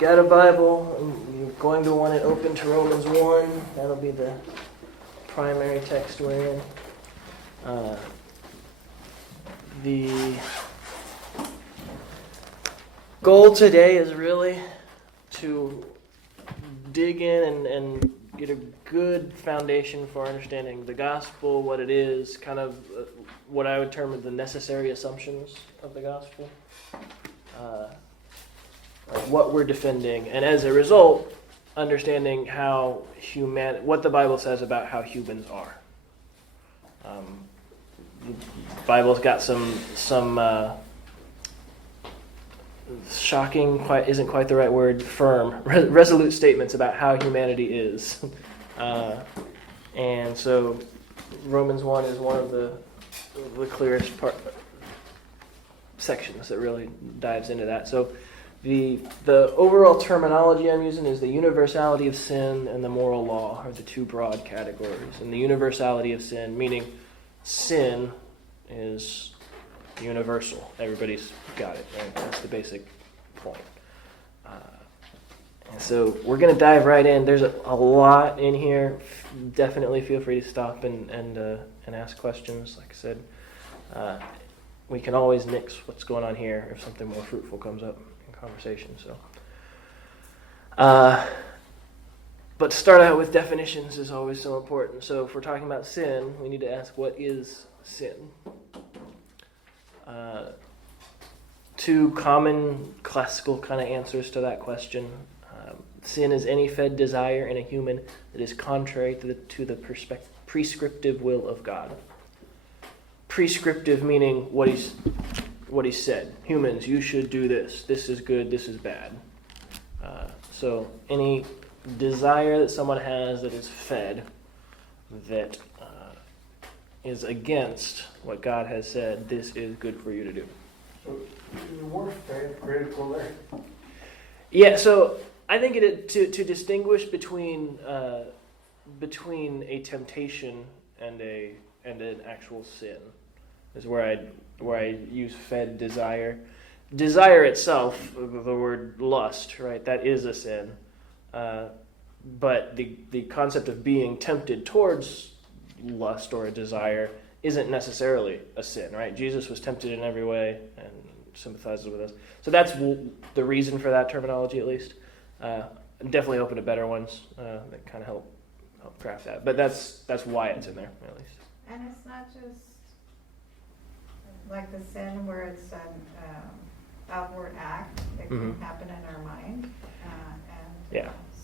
got a Bible, you're going to want it open to Romans 1. That'll be the primary text we're in. The goal today is really to dig in and get a good foundation for understanding the gospel, what it is, kind of what I would term as the necessary assumptions of the gospel, what we're defending, and as a result, understanding how what the Bible says about how humans are. The Bible's got some shocking, isn't quite the right word, firm, resolute statements about how humanity is. And so Romans 1 is one of the clearest sections that really dives into that. So the overall terminology I'm using is the universality of sin and the moral law are the two broad categories. And the universality of sin, meaning sin is universal. Everybody's got it, right? That's the basic point. And so we're going to dive right in. There's a lot in here. Definitely feel free to stop and ask questions. Like I said, we can always mix what's going on here if something more fruitful comes up in conversation. So, but start out with definitions is always so important. So if we're talking about sin, we need to ask, what is sin? Two common classical kind of answers to that question. Sin is any fed desire in a human that is contrary to the prescriptive will of God. Prescriptive meaning what he said. Humans, you should do this. This is good. This is bad. So any desire that someone has that is fed, that is against what God has said, this is good for you to do. So is the word fed critical there? Yeah, so I think to distinguish between a temptation and an actual sin is where I use fed desire. Desire itself, the word lust, right? That is a sin. But the concept of being tempted towards lust or a desire isn't necessarily a sin, right? Jesus was tempted in every way and sympathizes with us. So that's the reason for that terminology, at least. I'm definitely open to better ones that kind of help craft that. But that's why it's in there, at least. And it's not just like the sin where it's an outward act. It can happen in our mind.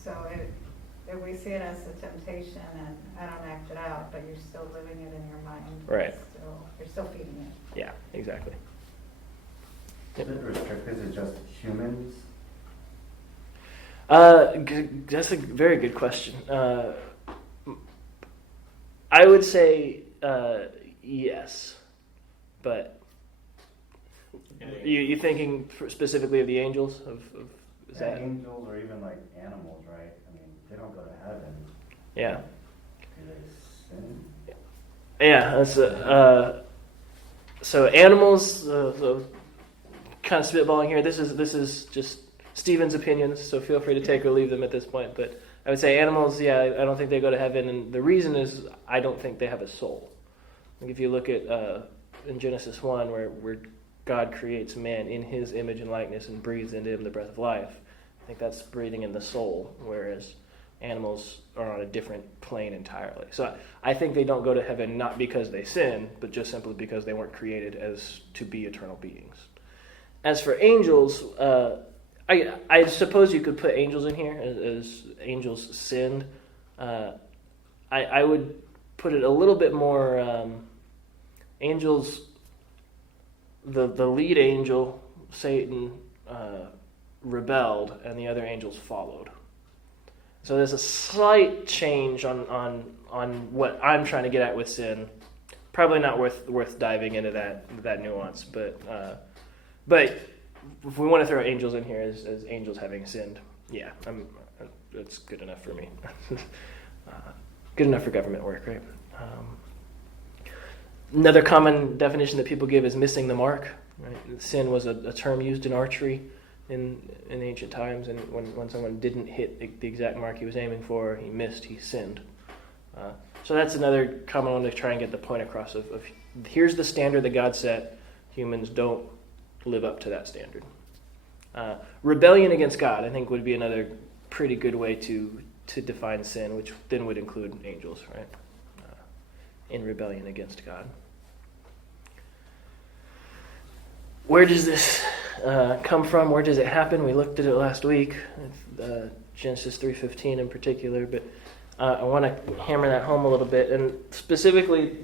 So if we see it as a temptation and I don't act it out, but you're still living it in your mind. Right. You're still feeding it. Yeah, exactly. Is it restricted to just humans? That's a very good question. I would say yes, but you thinking specifically of the angels? Is that angels or even like animals, right? I mean, they don't go to heaven. Yeah. Do they sin? Yeah, that's so animals. Kind of spitballing here. This is just Stephen's opinions, so feel free to take or leave them at this point. But I would say animals, yeah, I don't think they go to heaven, and the reason is I don't think they have a soul. Like if you look at in Genesis 1, where God creates man in his image and likeness and breathes into him the breath of life, I think that's breathing in the soul, whereas animals are on a different plane entirely. So I think they don't go to heaven not because they sin, but just simply because they weren't created as to be eternal beings. As for angels, I suppose you could put angels in here as angels sinned. I would put it a little bit more. Angels, the lead angel, Satan, rebelled, and the other angels followed. So there's a slight change on what I'm trying to get at with sin. Probably not worth diving into that nuance, but if we want to throw angels in here as angels having sinned, yeah, that's good enough for me. Good enough for government work, right? Another common definition that people give is missing the mark. Right? Sin was a term used in archery in ancient times, and when someone didn't hit the exact mark he was aiming for, he missed, he sinned. So that's another common one to try and get the point across of here's the standard that God set. Humans don't live up to that standard. Rebellion against God, I think, would be another pretty good way to define sin, which then would include angels, right? In rebellion against God. Where does this come from? Where does it happen? We looked at it last week, Genesis 3:15 in particular, but I want to hammer that home a little bit, and specifically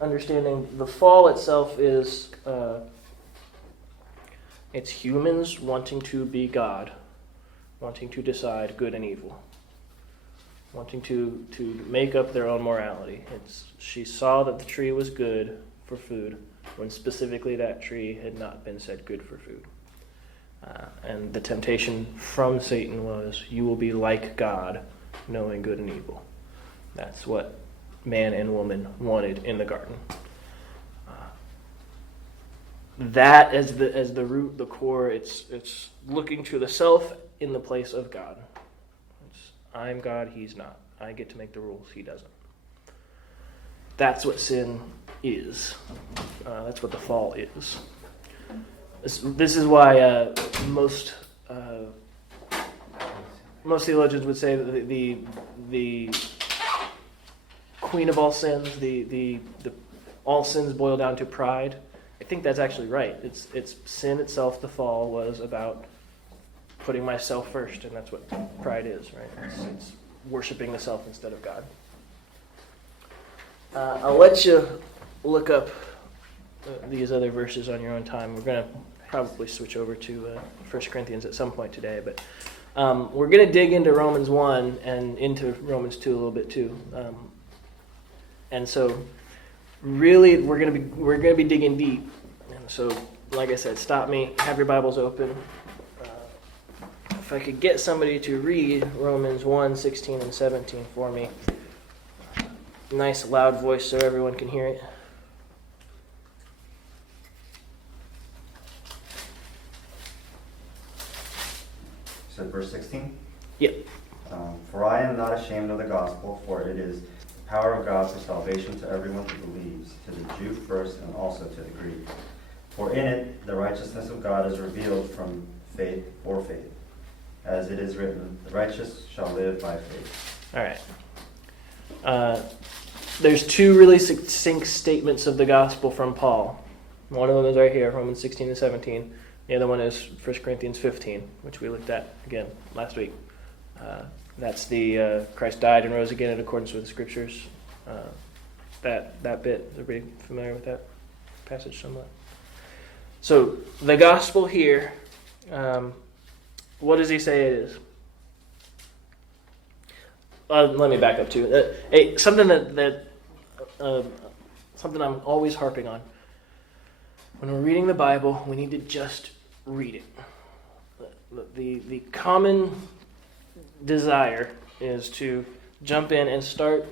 understanding the fall itself is it's humans wanting to be God, wanting to decide good and evil, wanting to make up their own morality. She saw that the tree was good for food, when specifically that tree had not been said good for food. And the temptation from Satan was, you will be like God, knowing good and evil. That's what man and woman wanted in the garden. That as the root, the core, it's looking to the self in the place of God. I'm God, he's not. I get to make the rules, he doesn't. That's what sin is. That's what the fall is. This is why most theologians would say that the queen of all sins, the all sins boil down to pride. I think that's actually right. It's sin itself. The fall was about putting myself first, and that's what pride is, right? It's worshiping the self instead of God. I'll let you look up these other verses on your own time. We're going to probably switch over to 1 Corinthians at some point today, but we're going to dig into Romans 1 and into Romans 2 a little bit too. And so really we're going to be digging deep. And so like I said, stop me, have your Bibles open. If I could get somebody to read Romans 1, 16 and 17 for me. Nice loud voice so everyone can hear it. You said verse 16? Yep. For I am not ashamed of the gospel, for it is the power of God for salvation to everyone who believes, to the Jew first and also to the Greek. For in it the righteousness of God is revealed from faith for faith. As it is written, the righteous shall live by faith. All right. There's two really succinct statements of the gospel from Paul. One of them is right here, Romans 16 and 17. The other one is 1 Corinthians 15, which we looked at again last week. That's the Christ died and rose again in accordance with the Scriptures. That bit, is everybody familiar with that passage somewhat? So the gospel here, what does he say it is? Let me back up too. Something something I'm always harping on. When we're reading the Bible, we need to just read it. The common desire is to jump in and start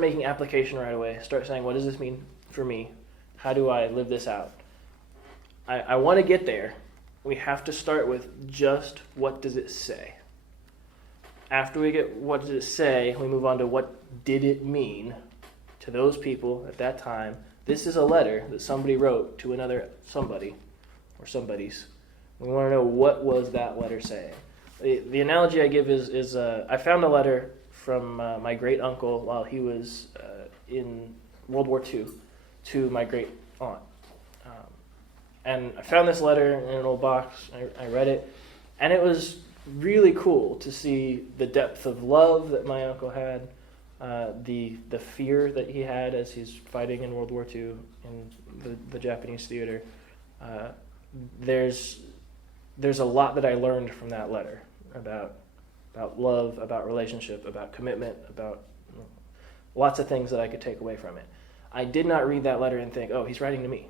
making application right away. Start saying, what does this mean for me? How do I live this out? I want to get there. We have to start with just what does it say. After we get what does it say, we move on to what did it mean to those people at that time. This is a letter that somebody wrote to another somebody or somebody's. We want to know what was that letter saying. The analogy I give is I found a letter from my great uncle while he was in World War II to my great aunt. And I found this letter in an old box. I read it, and it was really cool to see the depth of love that my uncle had, the fear that he had as he's fighting in World War II in the Japanese theater. There's a lot that I learned from that letter about love, about relationship, about commitment, about lots of things that I could take away from it. I did not read that letter and think, oh, he's writing to me.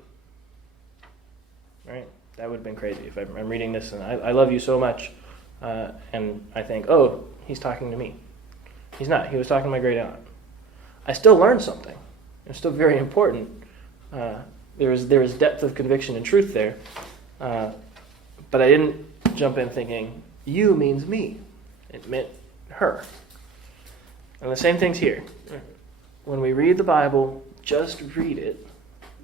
Right? That would have been crazy if I'm reading this and I love you so much. And I think, oh, he's talking to me. He's not. He was talking to my great aunt. I still learned something. It's still very important. There is depth of conviction and truth there. But I didn't jump in thinking, you means me. It meant her. And the same thing's here. When we read the Bible, just read it.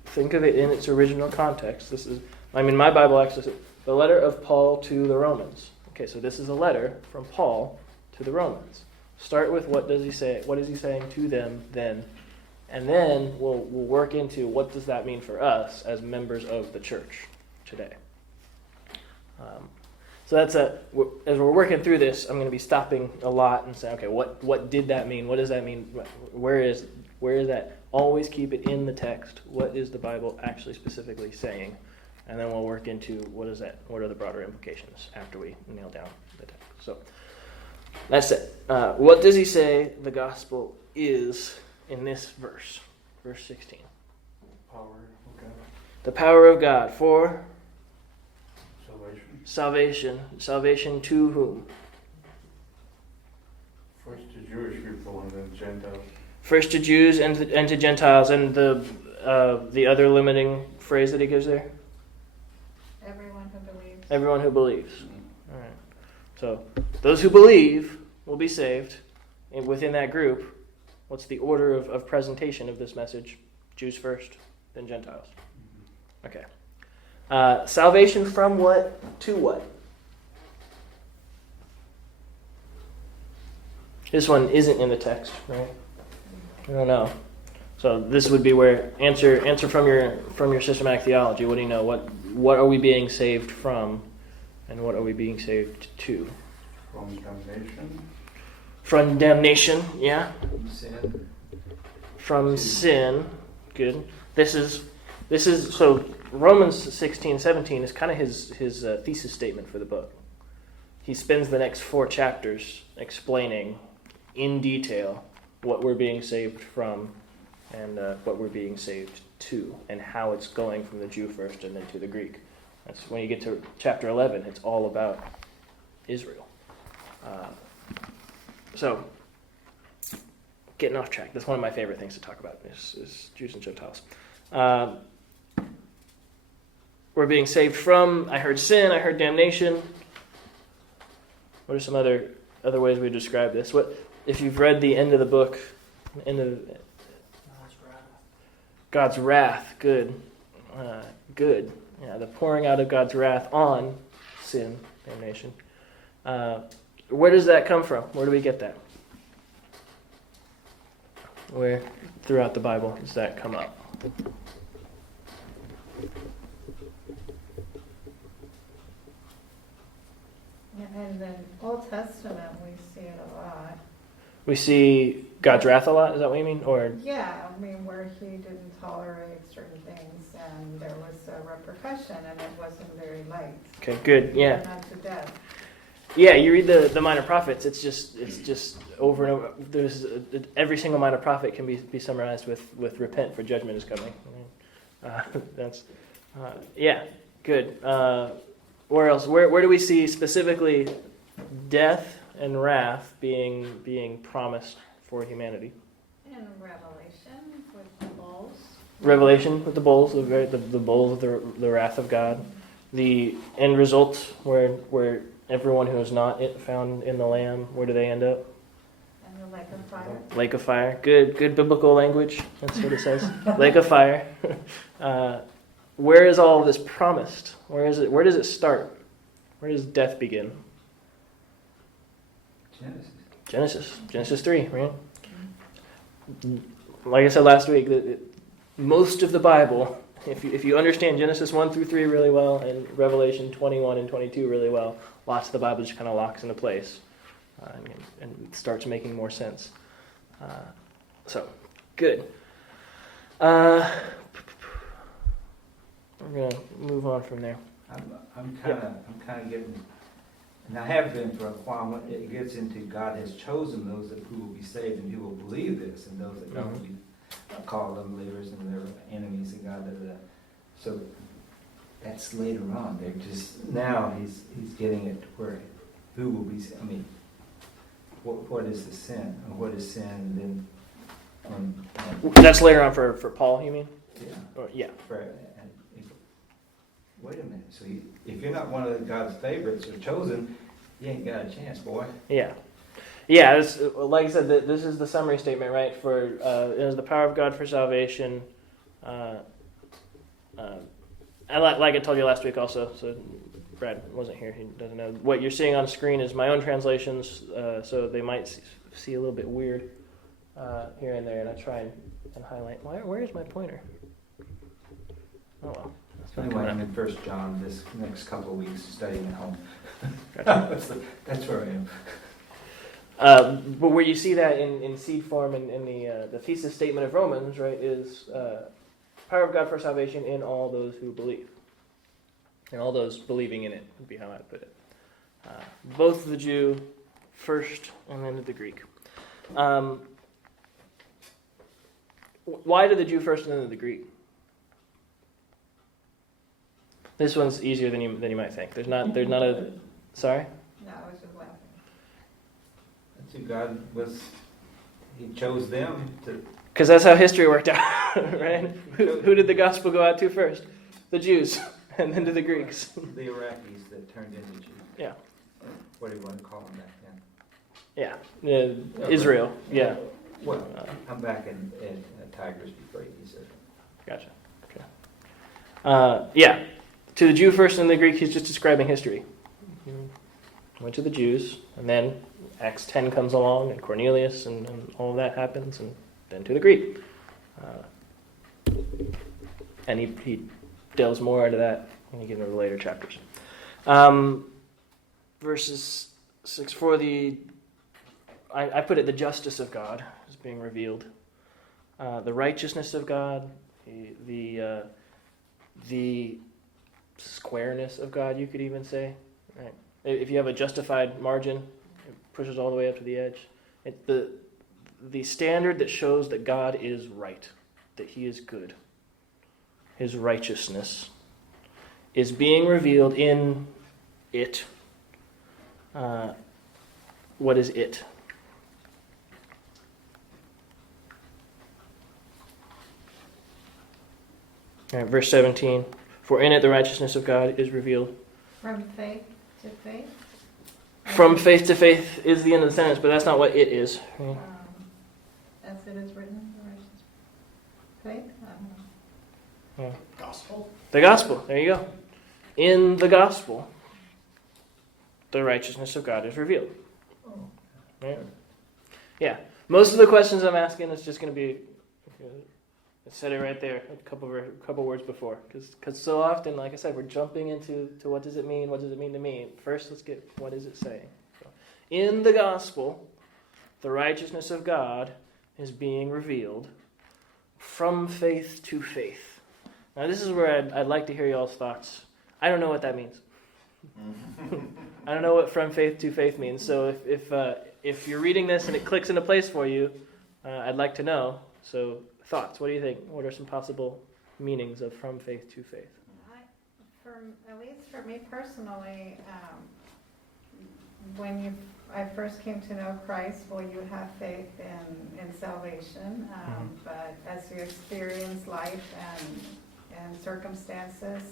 Think of it in its original context. My Bible actually says the letter of Paul to the Romans. Okay, so this is a letter from Paul to the Romans. Start with what does he say? What is he saying to them then? And then we'll work into what does that mean for us as members of the church today. So as we're working through this, I'm going to be stopping a lot and saying, okay, what did that mean? What does that mean? Where is that? Always keep it in the text. What is the Bible actually specifically saying? And then we'll work into what are the broader implications after we nail down the text. So that's it. What does he say the gospel is in this verse? Verse 16. Power of God. The power of God for Salvation. Salvation to whom? First to Jewish people and then Gentiles. First to Jews and to Gentiles. And the other limiting phrase that he gives there? Everyone who believes. Everyone who believes. All right. So those who believe will be saved. And within that group, what's the order of presentation of this message? Jews first, then Gentiles. Okay. Salvation from what to what? This one isn't in the text, right? I don't know. So this would be where answer from your systematic theology. What do you know? What are we being saved from, and what are we being saved to? From damnation. From damnation, yeah. From sin. From sin. Good. This is so Romans 16:17 is kind of his thesis statement for the book. He spends the next 4 chapters explaining in detail what we're being saved from and what we're being saved to, and how it's going from the Jew first and then to the Greek. That's when you get to chapter 11, it's all about Israel. So, getting off track. That's one of my favorite things to talk about is Jews and Gentiles. We're being saved from, I heard sin, I heard damnation. What are some other ways we describe this? What if you've read the end of the book, God's wrath, good. Good. Yeah, the pouring out of God's wrath on sin, damnation. Where does that come from? Where do we get that? Where throughout the Bible does that come up? In the Old Testament, we see it a lot. We see God's wrath a lot? Is that what you mean? Or Yeah, I mean, where he didn't tolerate certain things, and there was a repercussion, and it wasn't very light. okay, good. Yeah. Not to death. Yeah, you read the minor prophets. It's just over and over. There's every single minor prophet can be summarized with repent, for judgment is coming. That's yeah, good. Where else? Where do we see specifically death and wrath being promised for humanity? In Revelation with the bowls. Revelation with the bowls, the bowls of the wrath of God. The end result where everyone who is not found in the Lamb, where do they end up? And the lake of fire. Lake of fire. Good biblical language. That's what it says. Lake of fire. Where is all of this promised? Where is it? Where does it start? Where does death begin? Genesis 3, right? Like I said last week, most of the Bible, if you understand Genesis 1 through 3 really well and Revelation 21 and 22 really well, lots of the Bible just kind of locks into place and starts making more sense. So, good. We're going to move on from there. I'm kind of getting, and I have been for a while. It gets into God has chosen those who will be saved and who will believe this, and those that don't be called unbelievers and they're enemies of God. So that's later on. They're just now he's getting it to where who will be. I mean, what is the sin? And what is sin? And then That's later on for Paul, you mean? yeah. Or, yeah. wait a minute, so if you're not one of God's favorites or chosen, you ain't got a chance, boy. Yeah. Yeah, like I said, this is the summary statement, right? For it is the power of God for salvation. Like I told you last week also, so Brad wasn't here, he doesn't know. What you're seeing on screen is my own translations, so they might see a little bit weird here and there, and I try and highlight. Where is my pointer? Oh well. Anyway, I'm in 1 John this next couple of weeks studying at home. Gotcha. That's where I am. But where you see that in seed form in the thesis statement of Romans, right, is power of God for salvation in all those who believe. And all those believing in it would be how I put it. Both the Jew first and then the Greek. Why did the Jew first and then the Greek? This one's easier than you might think. There's not a... Sorry? No, I was just laughing. That's who God was. He chose them to. Because that's how history worked out, right? Who did the gospel go out to first? The Jews, and then to the Greeks. The Iraqis that turned into Jews. Yeah. What do you want to call them back then? Yeah. Israel. Yeah. Well, I'm back in Tigers before you said. Gotcha. Okay. Yeah. To the Jew first and the Greek, he's just describing history. Went to the Jews, and then Acts 10 comes along, and Cornelius, and all of that happens, and then to the Greek. And he delves more into that when you get into the later chapters. Verses 6, for I put it, the justice of God is being revealed. The righteousness of God, the squareness of God, you could even say. Right? If you have a justified margin, it pushes all the way up to the edge. The standard that shows that God is right, that he is good, his righteousness, is being revealed in it. What is it? All right, verse 17. For in it the righteousness of God is revealed. From faith to faith? From faith to faith is the end of the sentence, but that's not what it is. Right? As it is written, the righteous faith? I don't know. Yeah. Gospel? The gospel, there you go. In the gospel, the righteousness of God is revealed. Right? Yeah. Most of the questions I'm asking is just going to be, I said it right there, a couple words before. Because so often, like I said, we're jumping into what does it mean? What does it mean to me? First, let's get what is it saying. So, in the gospel, the righteousness of God is being revealed from faith to faith. Now, this is where I'd like to hear y'all's thoughts. I don't know what that means. I don't know what from faith to faith means. So if you're reading this and it clicks into place for you, I'd like to know. So thoughts, what do you think? What are some possible meanings of from faith to faith? At least for me personally, when I first came to know Christ, well, you have faith in salvation, but as you experience life and circumstances,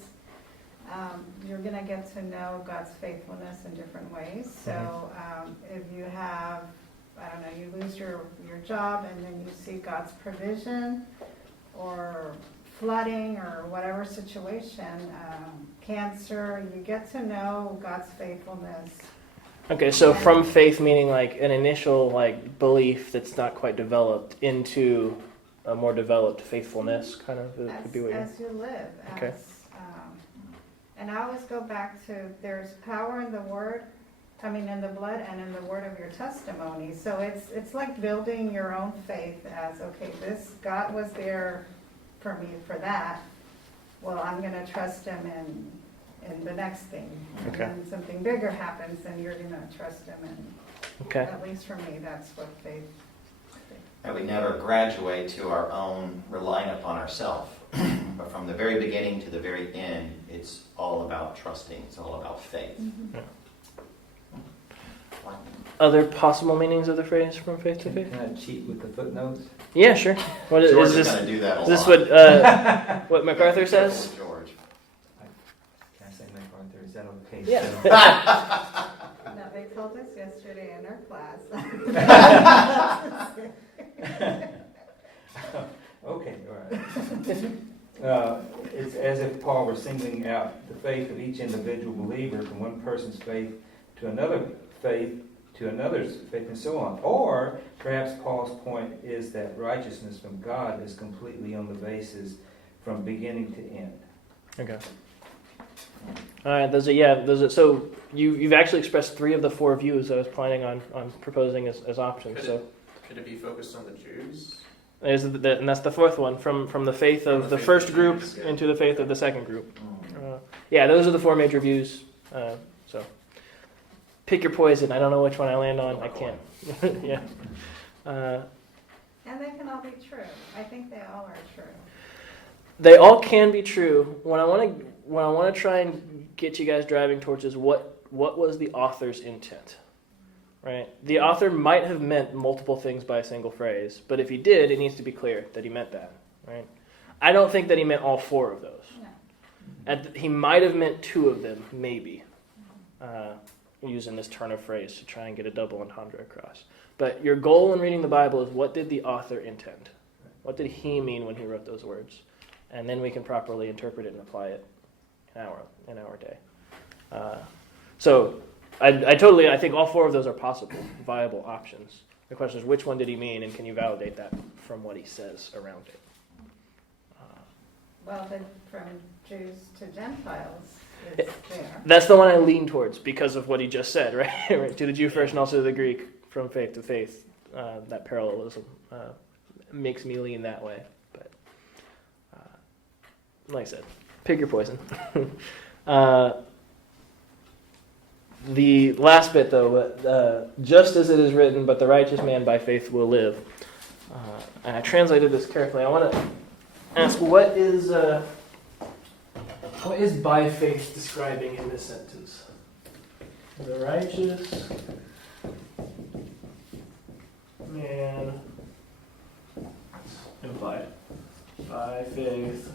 you're going to get to know God's faithfulness in different ways. So if you have, I don't know, you lose your job and then you see God's provision, or flooding, or whatever situation, cancer, you get to know God's faithfulness. Okay, so from faith meaning like an initial like belief that's not quite developed into a more developed faithfulness, kind of could be what you're... As you live. Okay. And I always go back to, there's power in the word, in the blood and in the word of your testimony. So it's like building your own faith as, okay, this, God was there for me for that. Well, I'm going to trust him in the next thing. Okay. And then something bigger happens and you're going to trust him. And Okay. at least for me, that's what faith. And we never graduate to our own relying upon ourselves. But from the very beginning to the very end, it's all about trusting. It's all about faith. Mm-hmm. Other possible meanings of the phrase from faith to faith? Can I cheat with the footnotes? Yeah, sure. What is George this? is going to do that a Is this lot. what MacArthur says? George. that okay? Yeah. No, they told us yesterday in our class. Okay, all right. It's as if Paul were singling out the faith of each individual believer from one person's faith to another faith, to another's faith, and so on. Or perhaps Paul's point is that righteousness from God is completely on the basis from beginning to end. Okay. All right. Those are. So you've actually expressed 3 of the 4 views I was planning on proposing as options. Could it be focused on the Jews? And that's the 4th one, from the faith of the first group into the faith of the second group. Those are the 4 major views. So pick your poison. I don't know which one I land on. I can't. Yeah. And they can all be true. I think they all are true. They all can be true. What I want to try and get you guys driving towards is what was the author's intent. Right? The author might have meant multiple things by a single phrase, but if he did, it needs to be clear that he meant that. Right? I don't think that he meant all 4 of those. No. He might have meant 2 of them, maybe, using this turn of phrase to try and get a double entendre across. But your goal in reading the Bible is, what did the author intend? What did he mean when he wrote those words? And then we can properly interpret it and apply it in our day. I think all 4 of those are possible, viable options. The question is, which one did he mean, and can you validate that from what he says around it? Well, then from Jews to Gentiles is there. That's the one I lean towards because of what he just said, right? Right. To the Jew first and also to the Greek, from faith to faith. That parallelism makes me lean that way. But like I said, pick your poison. The last bit, though, just as it is written, but the righteous man by faith will live. And I translated this carefully. I want to ask, what is by faith describing in this sentence? The righteous man, implied, by faith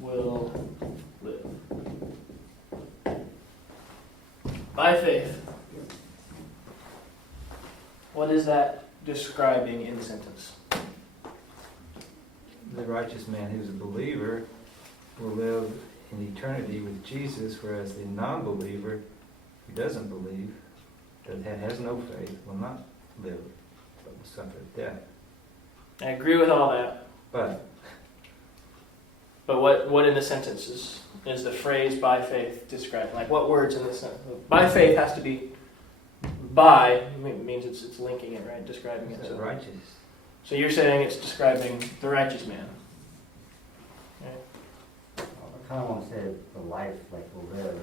will live. By faith. What is that describing in the sentence? The righteous man who's a believer will live in eternity with Jesus, whereas the non-believer who doesn't believe, that has no faith, will not live, but will suffer death. I agree with all that. But what in the sentence is the phrase by faith describing? Like, what words in this sentence? By faith has to be, by means it's linking it, right? Describing it. it's righteous. So you're saying it's describing the righteous man. I kind of want to say the life, like will live.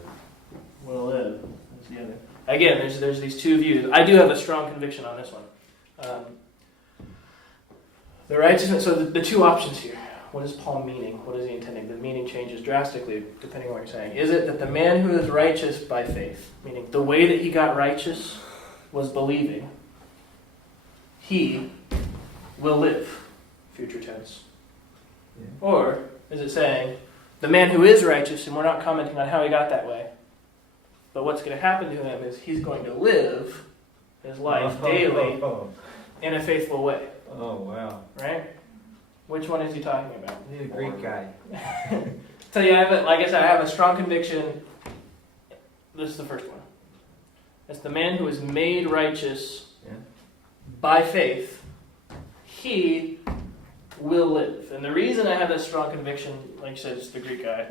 Will live. That's the other. Again, there's these 2 views. I do have a strong conviction on this one. The righteousness. So the 2 options here. What is Paul meaning? What is he intending? The meaning changes drastically depending on what you're saying. Is it that the man who is righteous by faith, meaning the way that he got righteous was believing, he will live, future tense? Yeah. Or is it saying the man who is righteous, and we're not commenting on how he got that way, but what's going to happen to him is he's going to live his life daily in a faithful way. Oh, wow. Right? Which one is he talking about? He's a Greek guy. So yeah, I have a strong conviction. This is the first one. It's the man who is made righteous by faith. He will live. And the reason I have this strong conviction, like you said, it's the Greek guy.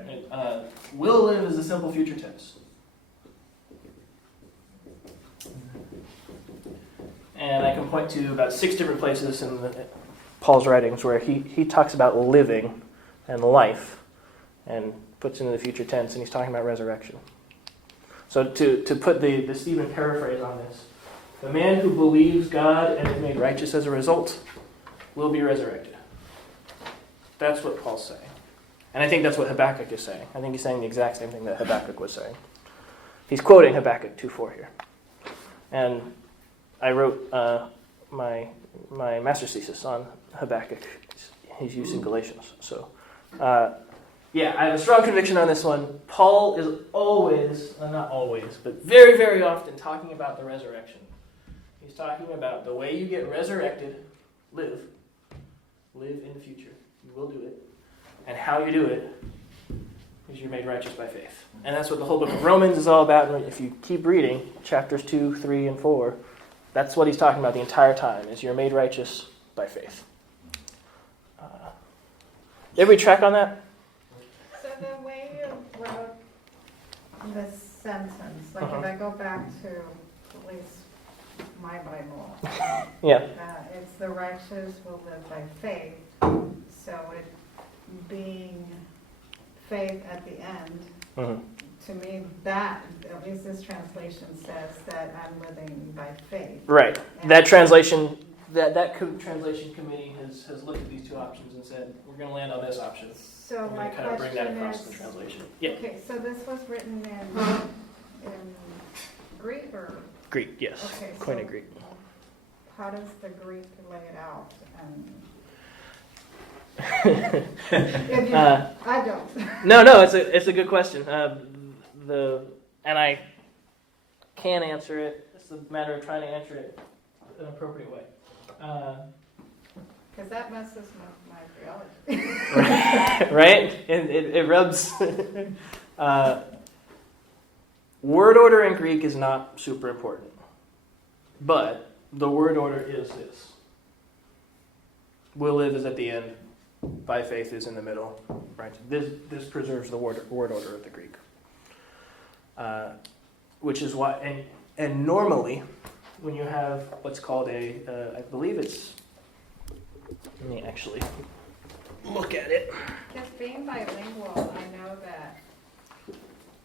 Will live is a simple future tense. And I can point to about 6 different places in Paul's writings where he talks about living and life and puts into the future tense, and he's talking about resurrection. So to put the Stephen paraphrase on this, the man who believes God and is made righteous as a result will be resurrected. That's what Paul's saying. And I think that's what Habakkuk is saying. I think he's saying the exact same thing that Habakkuk was saying. He's quoting Habakkuk 2:4 here. And I wrote my master's thesis on Habakkuk. He's using Galatians. So Yeah, I have a strong conviction on this one. Paul is always, not always, but very, very often talking about the resurrection. He's talking about the way you get resurrected, live in the future. You will do it. And how you do it is you're made righteous by faith. And that's what the whole book of Romans is all about. And if you keep reading, chapters 2, 3, and 4, that's what he's talking about the entire time, is you're made righteous by faith. Every track on that? So the way you wrote this sentence, like if I go back to at least my Bible, Yeah. it's the righteous will live by faith. So it being faith at the end, to me that, at least this translation says that I'm living by faith. Right. And That translation, translation committee has looked at these two options and said, we're going to land on this option. So We're my going to kind of bring that question across is, the translation. Yeah. okay, so this was written in Greek or? Greek, yes. Okay, Koine so Greek. how does the Greek lay it out? I don't. No, it's a good question. And I can answer it. It's a matter of trying to answer it an appropriate way. Because that messes my theology. Right? It rubs. Word order in Greek is not super important. But the word order is this. Will live is at the end. By faith is in the middle. Right? This preserves the word order of the Greek. Which is why, and normally, when you have what's called I believe it's, let me actually look at it. Because being bilingual, I know that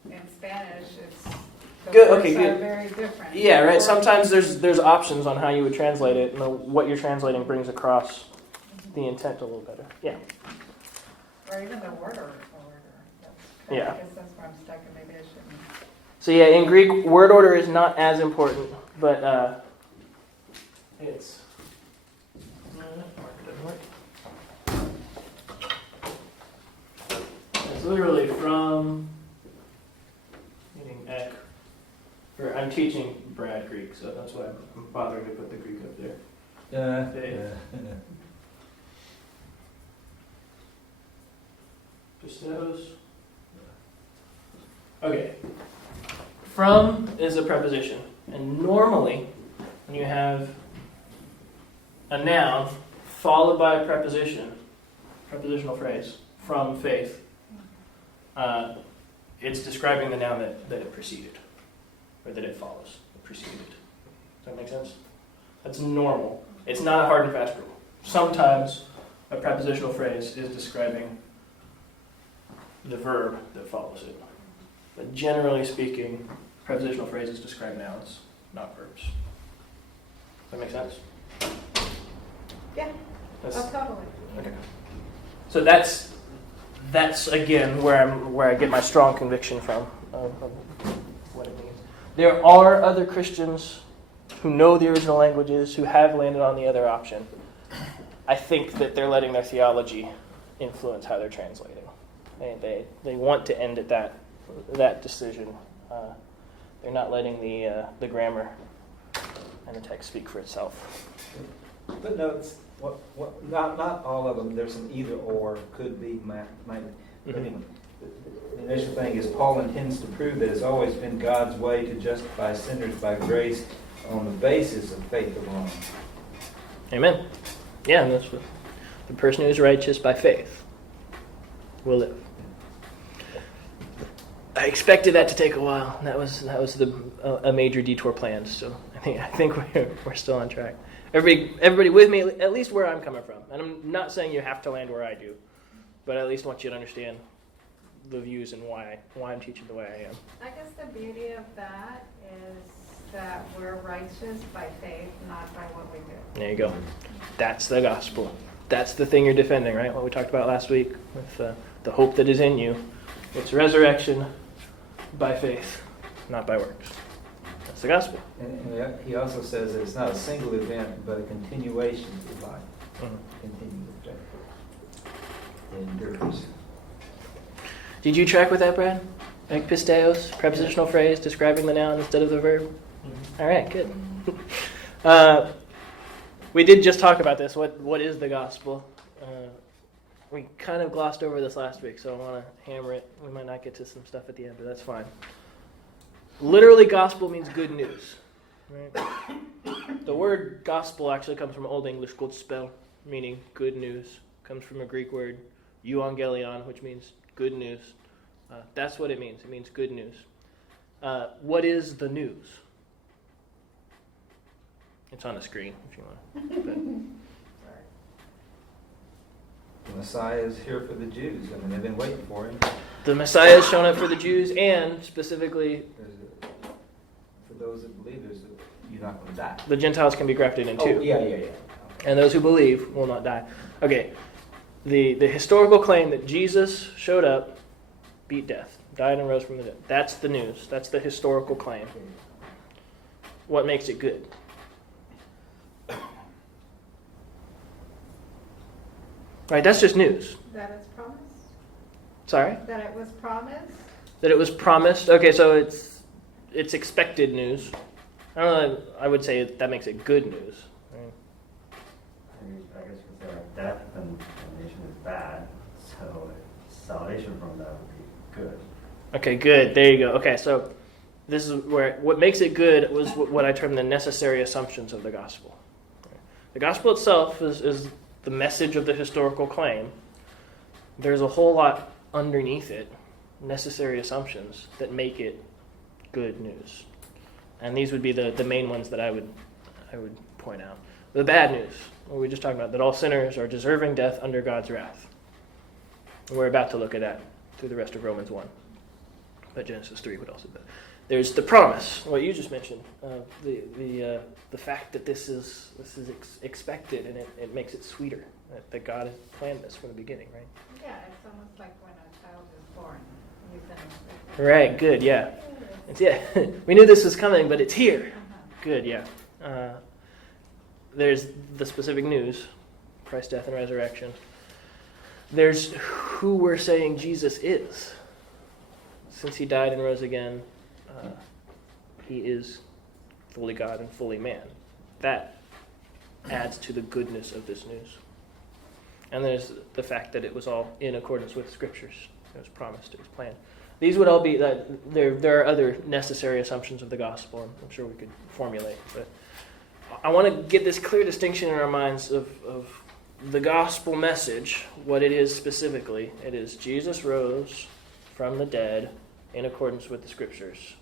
in Spanish, the Good, words okay, are good. very different. Yeah, right. Sometimes there's options on how you would translate it, and what you're translating brings across the intent a little better. Yeah. Or even the word order. Yeah. I guess that's where I'm stuck, and maybe I shouldn't. So yeah, in Greek, word order is not as important, but it's. It's literally from. I'm teaching Brad Greek, so that's why I'm bothering to put the Greek up there. Pistos. Okay. From is a preposition. And normally, when you have a noun followed by a preposition, prepositional phrase, from faith, it's describing the noun that it preceded, or that it follows, it preceded. Does that make sense? That's normal. It's not a hard and fast rule. Sometimes a prepositional phrase is describing the verb that follows it. But generally speaking, prepositional phrases describe nouns, not verbs. Does that make sense? Yeah, totally. Okay. So that's again where I get my strong conviction from of what it means. There are other Christians who know the original languages, who have landed on the other option. I think that they're letting their theology influence how they're translating. They want to end at that decision. They're not letting the grammar and the text speak for itself. But notes, not all of them. There's some either or, could be, might. But anyway, the initial thing is Paul intends to prove that it's always been God's way to justify sinners by grace on the basis of faith alone. Amen. Yeah, and that's what the person who is righteous by faith will live. I expected that to take a while. That was a major detour planned. So I think we're still on track. Everybody with me, at least where I'm coming from. And I'm not saying you have to land where I do, but I at least want you to understand the views and why I'm teaching the way I am. I guess the beauty of that is that we're righteous by faith, not by what we do. There you go. That's the gospel. That's the thing you're defending, right? What we talked about last week with the hope that is in you. It's resurrection by faith, not by works. That's the gospel. And he also says that it's not a single event, but a continuation of life. Mm-hmm. Continuous. It endures. Did you track with that, Brad? Ekpisteos, prepositional phrase describing the noun instead of the verb. All right, good. We did just talk about this. What is the gospel? We kind of glossed over this last week, so I want to hammer it. We might not get to some stuff at the end, but that's fine. Literally, gospel means good news. Right? The word gospel actually comes from Old English "godspel," meaning good news. Comes from a Greek word euangelion, which means good news. That's what it means. It means good news. What is the news? It's on the screen if you want. The Messiah is here for the Jews. I mean, they've been waiting for him. The Messiah has shown up for the Jews, and specifically, For those that believe, you're not going to die. the Gentiles can be grafted in too. Oh, yeah. Okay. And those who believe will not die. Okay, the historical claim that Jesus showed up, beat death, died and rose from the dead. That's the news. That's the historical claim. What makes it good? Right, that's just news. That it's promised? Sorry? That it was promised? That it was promised. Okay, so it's expected news. I don't know. I would say that makes it good news. Right? I guess you could say like death and damnation is bad, so salvation from that would be good. Okay, good. There you go. Okay, so this is where what makes it good was what I term the necessary assumptions of the gospel. The gospel itself is the message of the historical claim. There's a whole lot underneath it, necessary assumptions that make it good news. And these would be the main ones that I would point out. The bad news, what we were just talking about, that all sinners are deserving death under God's wrath. And we're about to look at that through the rest of Romans 1. But Genesis 3 would also be. There's the promise, what you just mentioned, the fact that this is expected, and it makes it sweeter, that God has planned this from the beginning, right? Yeah, it's almost like when a child is born. You finish it. Right, good, yeah. We knew this was coming, but it's here. Good, yeah. There's the specific news, Christ's death and resurrection. There's who we're saying Jesus is. Since he died and rose again, he is fully God and fully man. That adds to the goodness of this news. And there's the fact that it was all in accordance with Scriptures. It was promised, it was planned. These would all be, there are other necessary assumptions of the gospel, I'm sure we could formulate. But I want to get this clear distinction in our minds of the gospel message, what it is specifically. It is Jesus rose from the dead in accordance with the Scriptures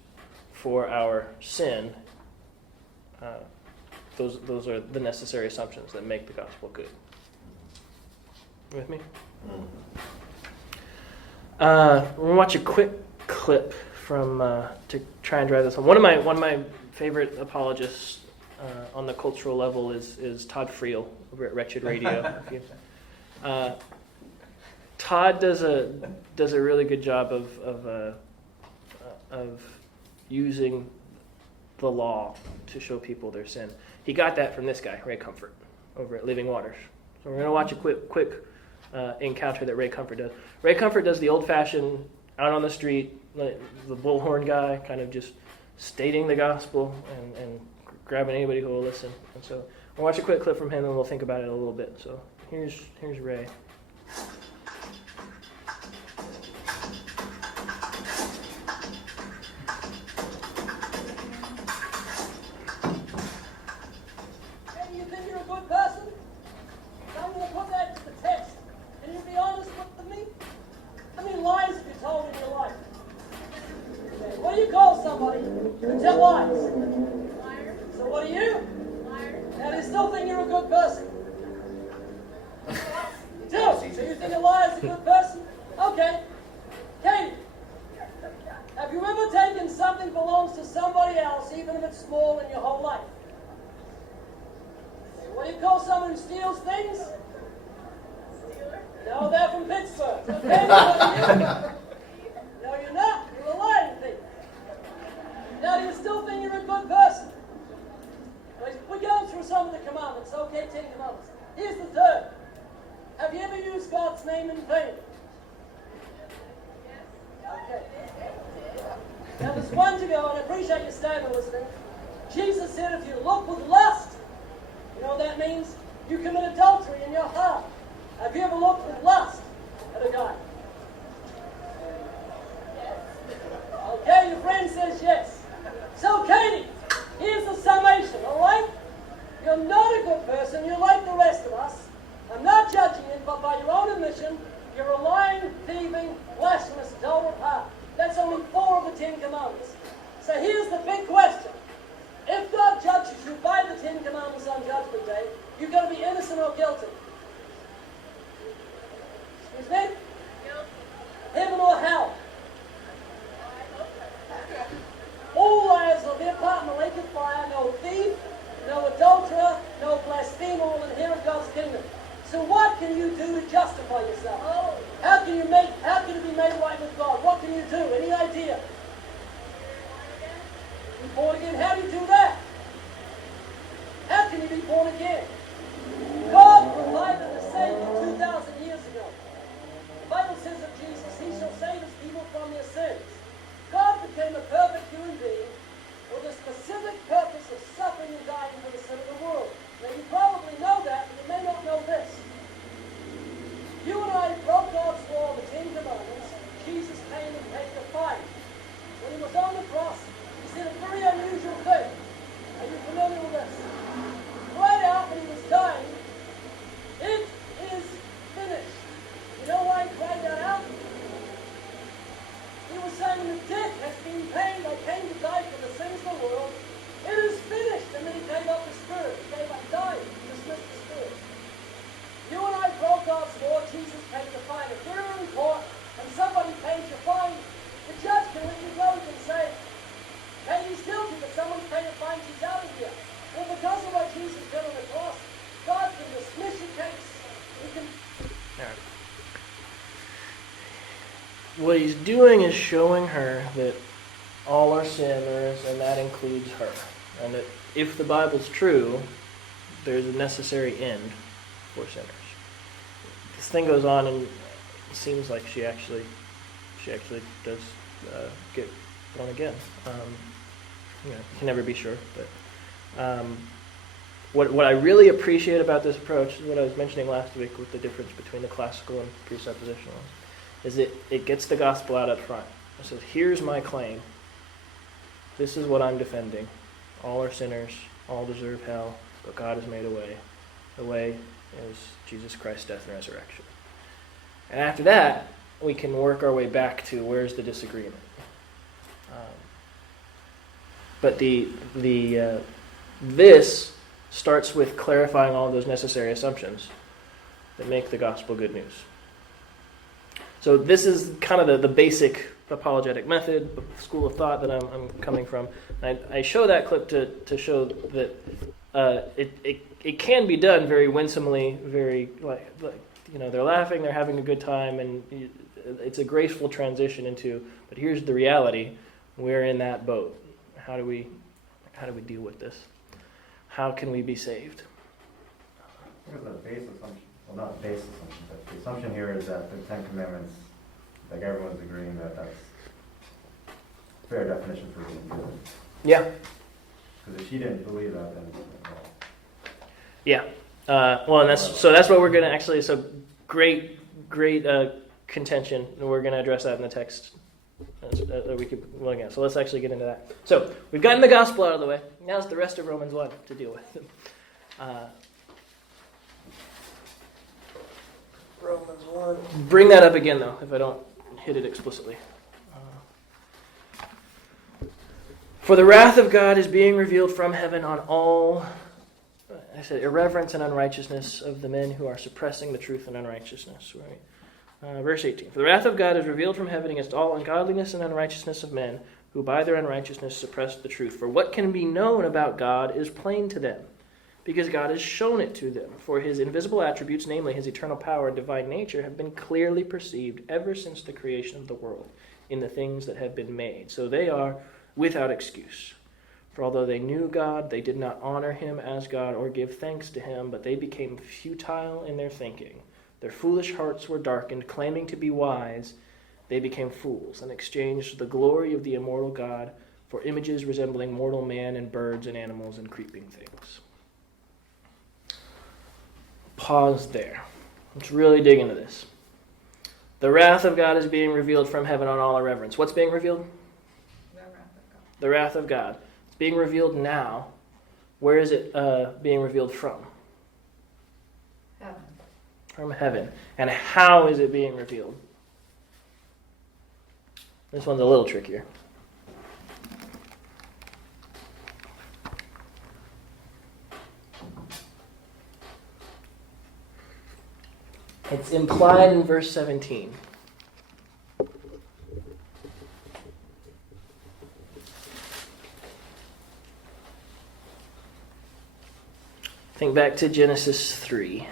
for our sin. Those are the necessary assumptions that make the gospel good. You with me? We're gonna watch a quick clip from to try and drive this home. One of my favorite apologists on the cultural level is Todd Friel over at Wretched Radio. Todd does a really good job of using the law to show people their sin. He got that from this guy, Ray Comfort, over at Living Waters. So we're going to watch a quick encounter that Ray Comfort does. Ray Comfort does the old-fashioned, out on the street, the bullhorn guy, kind of just stating the gospel and grabbing anybody who will listen. And so we'll watch a quick clip from him and we'll think about it a little bit. So here's Ray. Tell lies. Liar. So what are you? Liar. Now do you still think you're a good person? You do? So you think a liar is a good person? Okay. Katie, have you ever taken something that belongs to somebody else, even if it's small, in your whole life? What do you call someone who steals things? Stealer. No, they're from Pittsburgh. Okay, what are you? No, you're not. You're a lying thief. Now, do you still think you're a good person? We're going through some of the commandments, okay? 10 commandments. Here's the third. Have you ever used God's name in vain? ago, and I appreciate you staying and listening, Jesus said if you look with lust, you know what that means? You commit adultery in your heart. Have you ever looked with lust at a guy? Okay, your friend says yes. So, Katie, here's the summation, all right? You're not a good person. You're like the rest of us. I'm not judging you, but by your own admission, you're a lying, thieving, blasphemous, adulterous heart. That's only 4 of the 10 Commandments. So here's the big question. If God judges you by the 10 Commandments on Judgment Day, you're going to be innocent or guilty? Excuse me? Heaven or hell? All liars will be apart in the lake of fire. No thief, no adulterer, no blasphemer will inherit God's kingdom. So what can you do to justify yourself? How can you be made right with God? What can you do? Any idea? Be born again? How do you do that? How can you be born again? God provided a Savior 2,000 years ago. The Bible says of Jesus, He shall save His people from their sins. God became a perfect human being with a specific purpose of suffering and dying for the sin of the world. Now you probably know that, but you may not know this. You and I broke God's law, the 10 Commandments. Jesus came and paid the fine. When He was on the cross, He said a very unusual thing. Are you familiar with this? Right out when He was dying, it is finished. You know why He cried that out? He was saying the debt has been paid. I came to die for the sins of the world. It is finished. And then He gave up His Spirit. He gave up dying. He dismissed the Spirit. You and I broke God's law. Jesus paid the fine. If you're in court and somebody pays your fine, the judge can let you go. He can say, hey, he's guilty, but someone's paid a fine. He's out of here. Well, because of what Jesus did on the cross, God can dismiss your case. He can... What He's doing is showing her that all are sinners, and that includes her. And that if the Bible's true, there's a necessary end for sinners. This thing goes on, and it seems like she actually does get born again. You can never be sure, but what I really appreciate about this approach is what I was mentioning last week with the difference between the classical and presuppositional. Is it gets the gospel out up front. It says, here's my claim. This is what I'm defending. All are sinners. All deserve hell. But God has made a way. The way is Jesus Christ's death and resurrection. And after that, we can work our way back to where's the disagreement. But this starts with clarifying all those necessary assumptions that make the gospel good news. So this is kind of the basic apologetic method, the school of thought that I'm coming from. I show that clip to show that it can be done very winsomely, very like they're laughing, they're having a good time, and it's a graceful transition into. But here's the reality: we're in that boat. How do we deal with this? How can we be saved? Here's the base assumption. Well, not base assumption, but the assumption here is that the 10 Commandments, like everyone's agreeing that that's a fair definition for being good. Yeah. Because if she didn't believe that, then well. Yeah. Well, and that's what we're going to actually. So great contention. And we're going to address that in the text that we keep looking at. So let's actually get into that. So we've gotten the gospel out of the way. Now it's the rest of Romans 1 to deal with. Romans 1. Bring that up again, though, if I don't hit it explicitly. For the wrath of God is being revealed from heaven on all, I said, irreverence and unrighteousness of the men who are suppressing the truth and unrighteousness. Right? Verse 18. For the wrath of God is revealed from heaven against all ungodliness and unrighteousness of men who by their unrighteousness suppress the truth. For what can be known about God is plain to them, because God has shown it to them. For His invisible attributes, namely His eternal power and divine nature, have been clearly perceived ever since the creation of the world in the things that have been made. So they are without excuse. For although they knew God, they did not honor Him as God or give thanks to Him, but they became futile in their thinking. Their foolish hearts were darkened. Claiming to be wise, they became fools and exchanged the glory of the immortal God for images resembling mortal man and birds and animals and creeping things. Pause there. Let's really dig into this. The wrath of God is being revealed from heaven on all irreverence. What's being revealed? The wrath of God. The wrath of God. It's being revealed now. Where is it being revealed from? Heaven. From heaven. And how is it being revealed? This one's a little trickier. It's implied in verse 17. Think back to Genesis 3.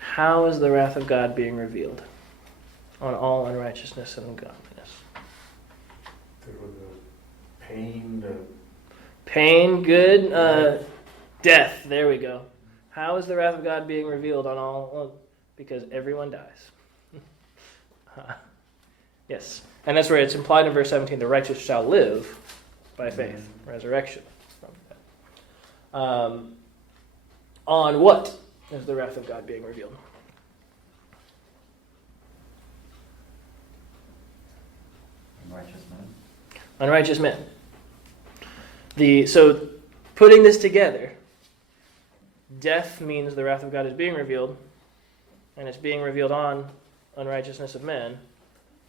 How is the wrath of God being revealed on all unrighteousness and ungodliness? Through the pain, Pain, good. Death, there we go. How is the wrath of God being revealed on all? Well, because everyone dies. Yes. And that's where it's implied in verse 17, the righteous shall live by faith. Resurrection. On what is the wrath of God being revealed? Righteous men. Unrighteous men. So putting this together, death means the wrath of God is being revealed, and it's being revealed on unrighteousness of men,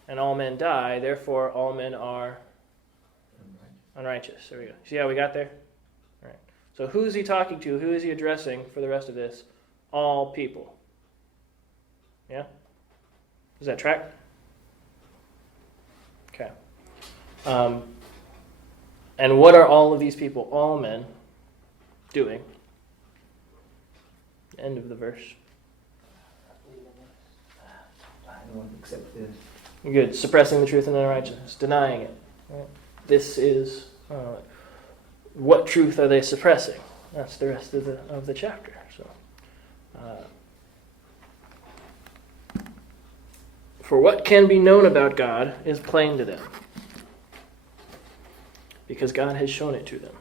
and all men die, therefore all men are unrighteous. There we go. See how we got there? All right. So who is he talking to? Who is he addressing for the rest of this? All people. Yeah? Does that track? Okay. And what are all of these people, all men, doing? End of the verse. I don't accept this. Good. Suppressing the truth and unrighteousness. Denying it. Right? This is... what truth are they suppressing? That's the rest of the chapter. So, for what can be known about God is plain to them, because God has shown it to them.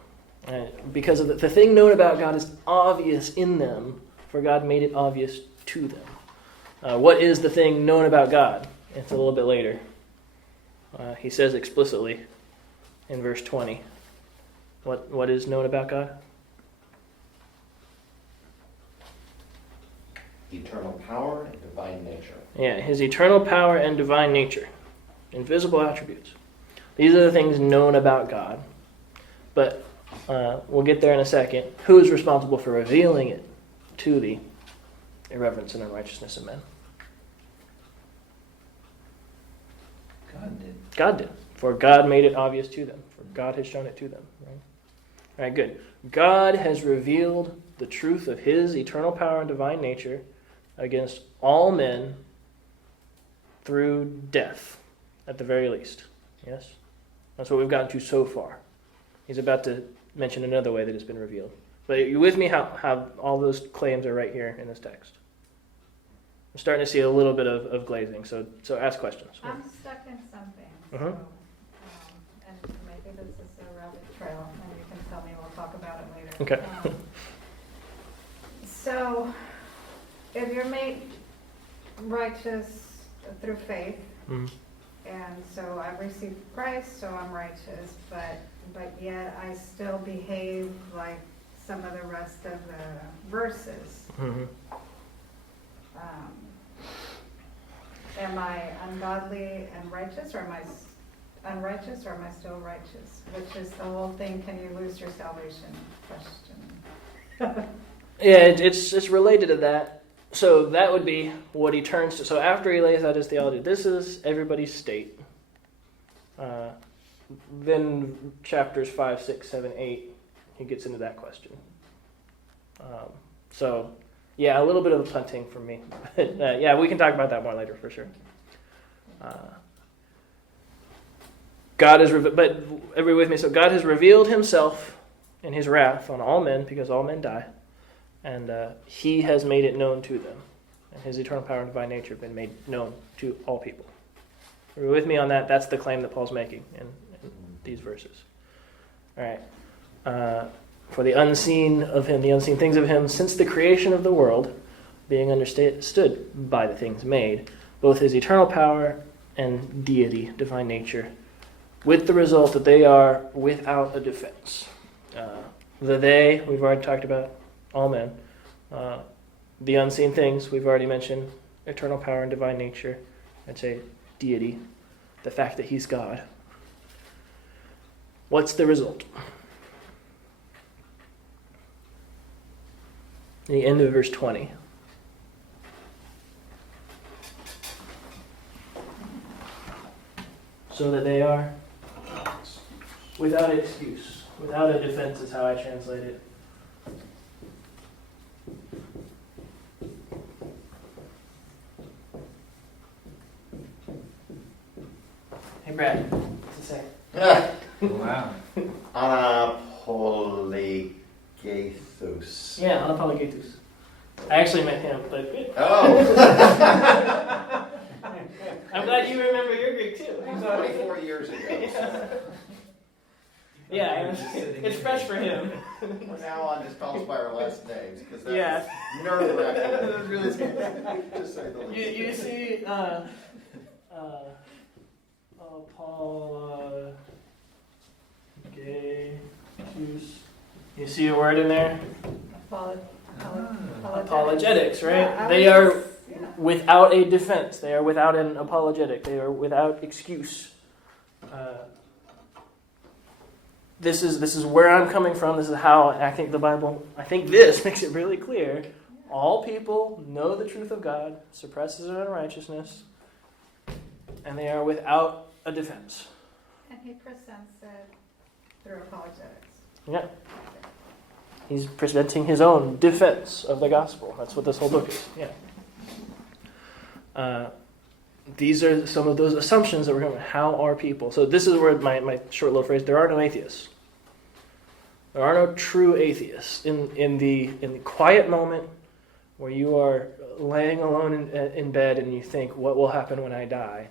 Because of the thing known about God is obvious in them, for God made it obvious to them. What is the thing known about God? It's a little bit later. He says explicitly in verse 20. What is known about God? Eternal power and divine nature. Yeah, his eternal power and divine nature. Invisible attributes. These are the things known about God. But we'll get there in a second. Who is responsible for revealing it to the irreverence and unrighteousness of men? God did. God did. For God made it obvious to them. For God has shown it to them. Right? All right, good. God has revealed the truth of his eternal power and divine nature against all men through death, at the very least. Yes? That's what we've gotten to so far. He's about to mention another way that it's been revealed. But are you with me how all those claims are right here in this text? I'm starting to see a little bit of glazing, so ask questions. I'm stuck in something. Mhm. So, and maybe this is a rabbit trail, and you can tell me, we'll talk about it later. Okay. So, if you're made righteous through faith, Mhm. and so I've received Christ, so I'm righteous, but yet I still behave like some of the rest of the verses. Mhm. Am I ungodly and righteous, or am I unrighteous, or am I still righteous? Which is the whole thing, can you lose your salvation question. Yeah, it's related to that. So that would be what he turns to. So after he lays out his theology, this is everybody's state. Then chapters 5, 6, 7, 8, he gets into that question. So, yeah, a little bit of punting from me. Yeah, we can talk about that more later for sure. God has, but everybody with me. So God has revealed himself in his wrath on all men, because all men die, and he has made it known to them. and his eternal power and divine nature have been made known to all people. Are you with me on that? That's the claim that Paul's making in these verses. All right. For the unseen of him, the unseen things of him, since the creation of the world, being understood by the things made, both his eternal power and deity, divine nature, with the result that they are without a defense. The they, we've already talked about, all men. The unseen things, we've already mentioned, eternal power and divine nature. I'd say deity, the fact that he's God. What's the result? The end of verse 20. So that they are without excuse, without a defense is how I translate it. Hey Brad, what's it say? Wow. Apologethos. Yeah, apologetus. I actually meant him, but Oh, I'm glad you remember your Greek too. 24 years ago. Yeah, it's fresh for him. From now on, just call us by our last names, because that's Yeah. nerve-wracking. That was really scary. To say the least. You see, you see a word in there? Apologetics, right? Yeah, They are without a defense. They are without an apologetic. They are without excuse. This is where I'm coming from. This is how I think the Bible, I think this makes it really clear. All people know the truth of God, suppresses their unrighteousness, and they are without a defense. And he presents it through apologetics. Yeah. He's presenting his own defense of the gospel. That's what this whole book is. Yeah. These are some of those assumptions that we're going to. How are people? So this is where my short little phrase, there are no atheists. There are no true atheists. In the quiet moment where you are laying alone in bed and you think, what will happen when I die?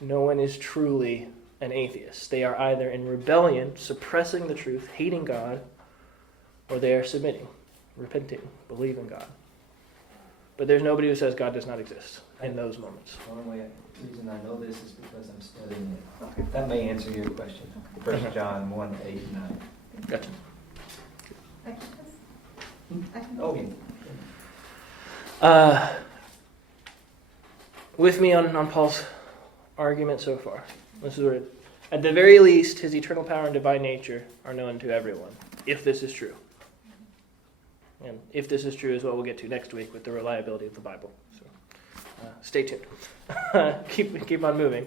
No one is truly an atheist. They are either in rebellion, suppressing the truth, hating God, or they are submitting, repenting, believing God. But there's nobody who says God does not exist in those moments. The only reason I know this is because I'm studying it. Okay. That may answer your question. 1 John 1, 8, and 9. Gotcha. Oh, yeah. With me on Paul's argument so far. This is where, at the very least, his eternal power and divine nature are known to everyone, if this is true. And if this is true is what we'll get to next week with the reliability of the Bible. So stay tuned. keep on moving.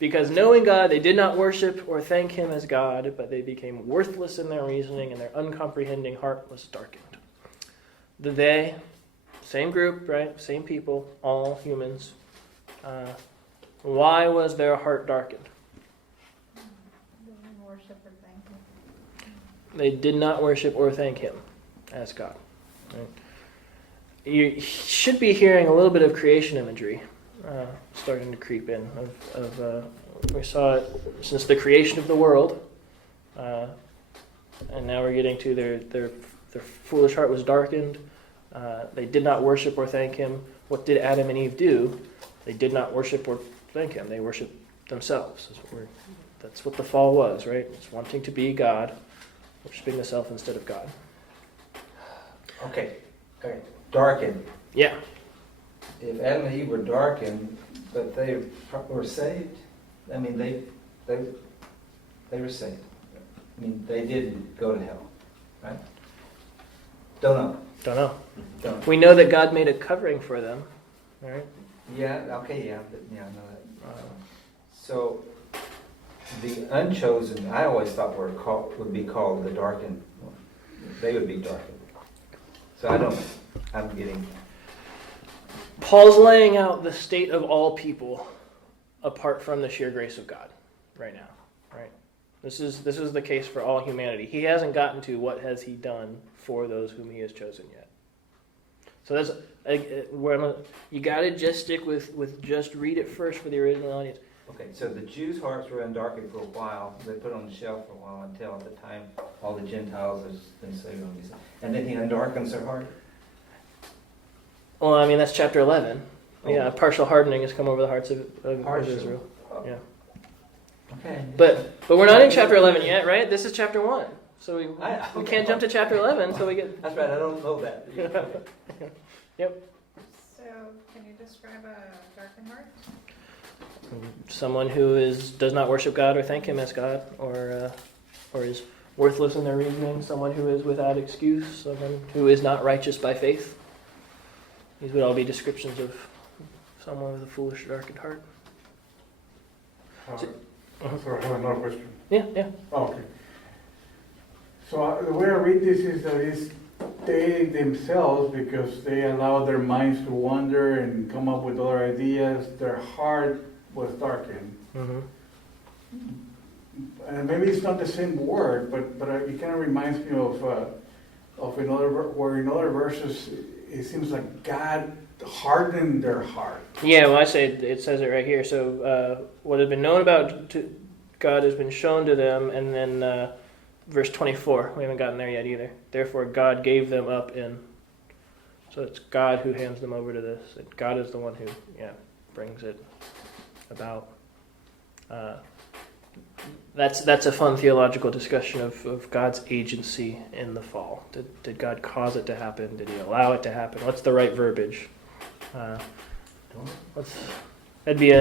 Because knowing God, they did not worship or thank him as God, but they became worthless in their reasoning, and their uncomprehending heart was darkened. The they, same group, right? Same people, all humans. Why was their heart darkened? They didn't worship or thank him. They did not worship or thank him as God. Right? You should be hearing a little bit of creation imagery starting to creep in. We saw it since the creation of the world, and now we're getting to their foolish heart was darkened. They did not worship or thank him. What did Adam and Eve do? They did not worship or thank him. They worshiped themselves. That's what the fall was, right? It's wanting to be God, worshiping the self instead of God. Okay. Darkened. Yeah. If Adam and Eve were darkened, but they were saved, I mean, they were saved. I mean, they didn't go to hell, right? Don't know. We know that God made a covering for them, right? Yeah, okay, yeah, I know that. So, the unchosen, I always thought would be called the darkened one. They would be darkened. So I'm getting... Paul's laying out the state of all people apart from the sheer grace of God right now, right? This is the case for all humanity. He hasn't gotten to what has he done for those whom he has chosen yet. So that's where you got to just stick with just read it first for the original audience. Okay, so the Jews' hearts were undarkened for a while. They put it on the shelf for a while until at the time all the Gentiles has been saved on these. And then he undarkens their heart. Well, I mean, that's chapter 11. Oh. Yeah, partial hardening has come over the hearts of Partial. Israel. Yeah. Okay. But we're not in chapter 11 yet, right? This is chapter 1. So we Okay. can't jump to chapter 11 until we get... That's right, I don't know that. Yep. So, can you describe a darkened heart? Someone who does not worship God or thank Him as God, or is worthless in their reasoning. Someone who is without excuse. Someone who is not righteous by faith. These would all be descriptions of someone with a foolish, darkened heart. Sorry, I have another question. Yeah. Oh, okay. So the way I read this is that it's they themselves, because they allow their minds to wander and come up with other ideas, their heart was darkened. Mm-hmm. And maybe it's not the same word, but it kind of reminds me of in other verses, it seems like God hardened their heart. Yeah, well, I say it says it right here. So what had been known about God has been shown to them, and then verse 24, we haven't gotten there yet either. Therefore God gave them up in. So it's God who hands them over to this. God is the one who brings it about. That's a fun theological discussion of God's agency in the fall. Did God cause it to happen? Did He allow it to happen? What's the right verbiage? That'd be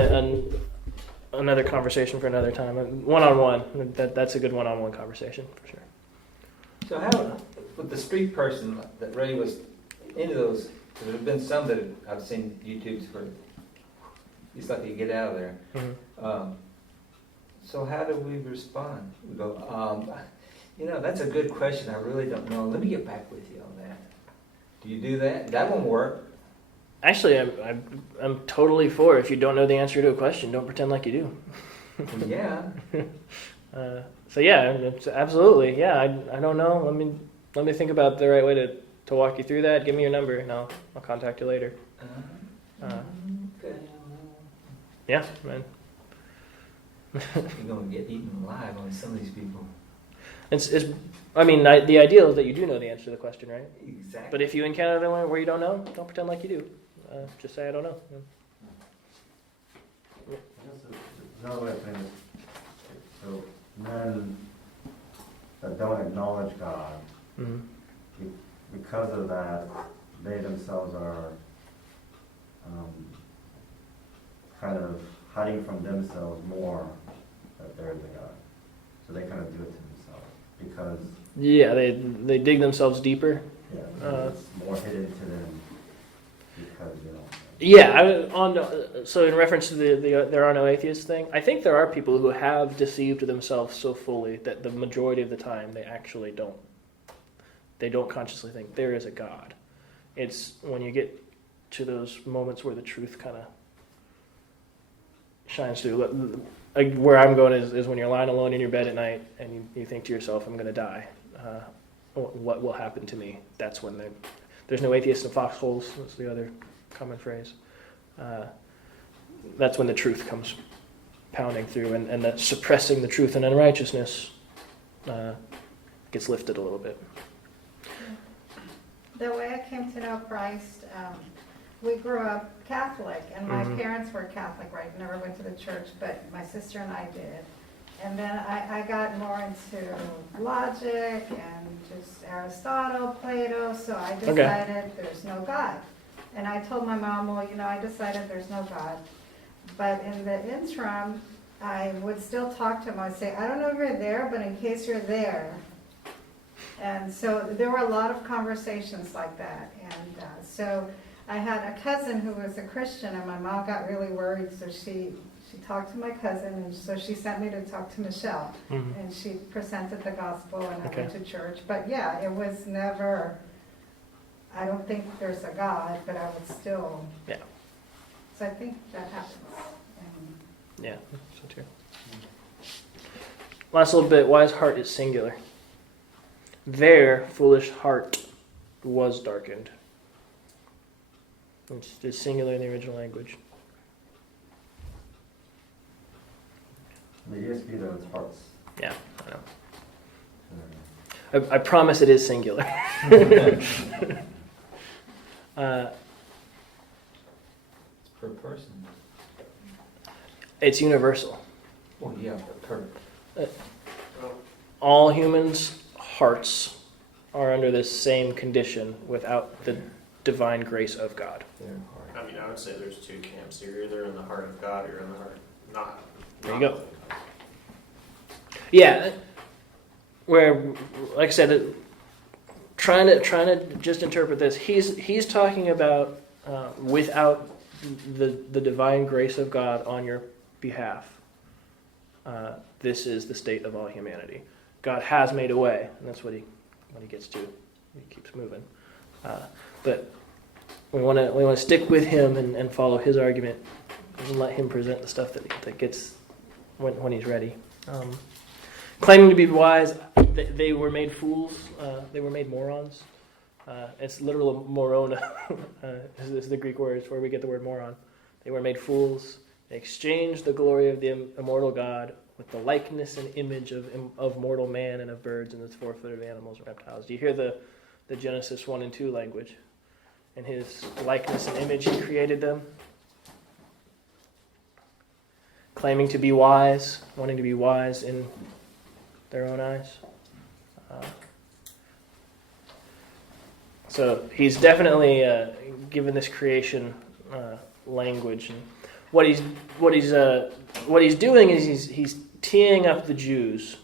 another conversation for another time. One-on-one. That's a good one-on-one conversation for sure. So how, with the street person that really was into those, there have been some that I've seen YouTubes where it's like you get out of there. Mm-hmm. So how do we respond? We go, that's a good question. I really don't know. Let me get back with you on that. Do you do that? That won't work. Actually, I'm totally for if you don't know the answer to a question, don't pretend like you do. Yeah. So yeah, it's absolutely. Yeah, I don't know. Let me think about the right way to walk you through that. Give me your number, and I'll contact you later. Okay. Yeah, man. You're going to get eaten alive on some of these people. The ideal is that you do know the answer to the question, right? Exactly. But if you encounter them where you don't know, don't pretend like you do. Just say I don't know. Another way of putting it, so men that don't acknowledge God, Mm-hmm. because of that, they themselves are kind of hiding from themselves more that there is a God. So they kind of do it to themselves because Yeah, they dig themselves deeper. it's more hidden to them because you know. Yeah, so in reference to the there are no atheists thing, I think there are people who have deceived themselves so fully that the majority of the time they actually don't. They don't consciously think there is a God. It's when you get to those moments where the truth kind of shines through. Where I'm going is when you're lying alone in your bed at night and you think to yourself, I'm going to die. What will happen to me? That's when there's no atheists in foxholes. That's the other common phrase. That's when the truth comes pounding through, and that suppressing the truth and unrighteousness gets lifted a little bit. The way I came to know Christ, we grew up Catholic, and my parents were Catholic, right? Never went to the church, but my sister and I did. And then I got more into logic and just Aristotle, Plato, so I decided there's no God. And I told my mom, well, I decided there's no God. But in the interim, I would still talk to him. I'd say, I don't know if you're there, but in case you're there. And so there were a lot of conversations like that. And so I had a cousin who was a Christian, and my mom got really worried, so she talked to my cousin, and so she sent me to talk to Michelle. Mm-hmm. And she presented the gospel, and I went Okay. to church. But yeah, it was never, I don't think there's a God, but I would still. Yeah. So I think that happens. And Yeah, so too. Last little bit, wise heart is singular. Their foolish heart was darkened. It's singular in the original language. The ESV though, it's hearts. Yeah, I know. I promise it is singular. It's per person. It's universal. Well, yeah, per. All humans' hearts are under this same condition without the divine grace of God. Their heart. I mean, I would say there's two camps. You're either in the heart of God or you're in the heart not. There you go. Yeah, where, like I said, trying to just interpret this, he's talking about without the divine grace of God on your behalf. This is the state of all humanity. God has made a way, and that's what he gets to. He keeps moving, but we want to stick with him and follow his argument and let him present the stuff that gets when he's ready. Claiming to be wise, they were made fools. They were made morons. It's literal morona is the Greek word. It's where we get the word moron. They were made fools. They exchanged the glory of the immortal God with the likeness and image of mortal man and of birds and the four-footed animals and reptiles. Do you hear the Genesis 1 and 2 language? In his likeness and image he created them. Claiming to be wise, wanting to be wise in their own eyes. So he's definitely given this creation language, and what he's doing is he's teeing up the Jews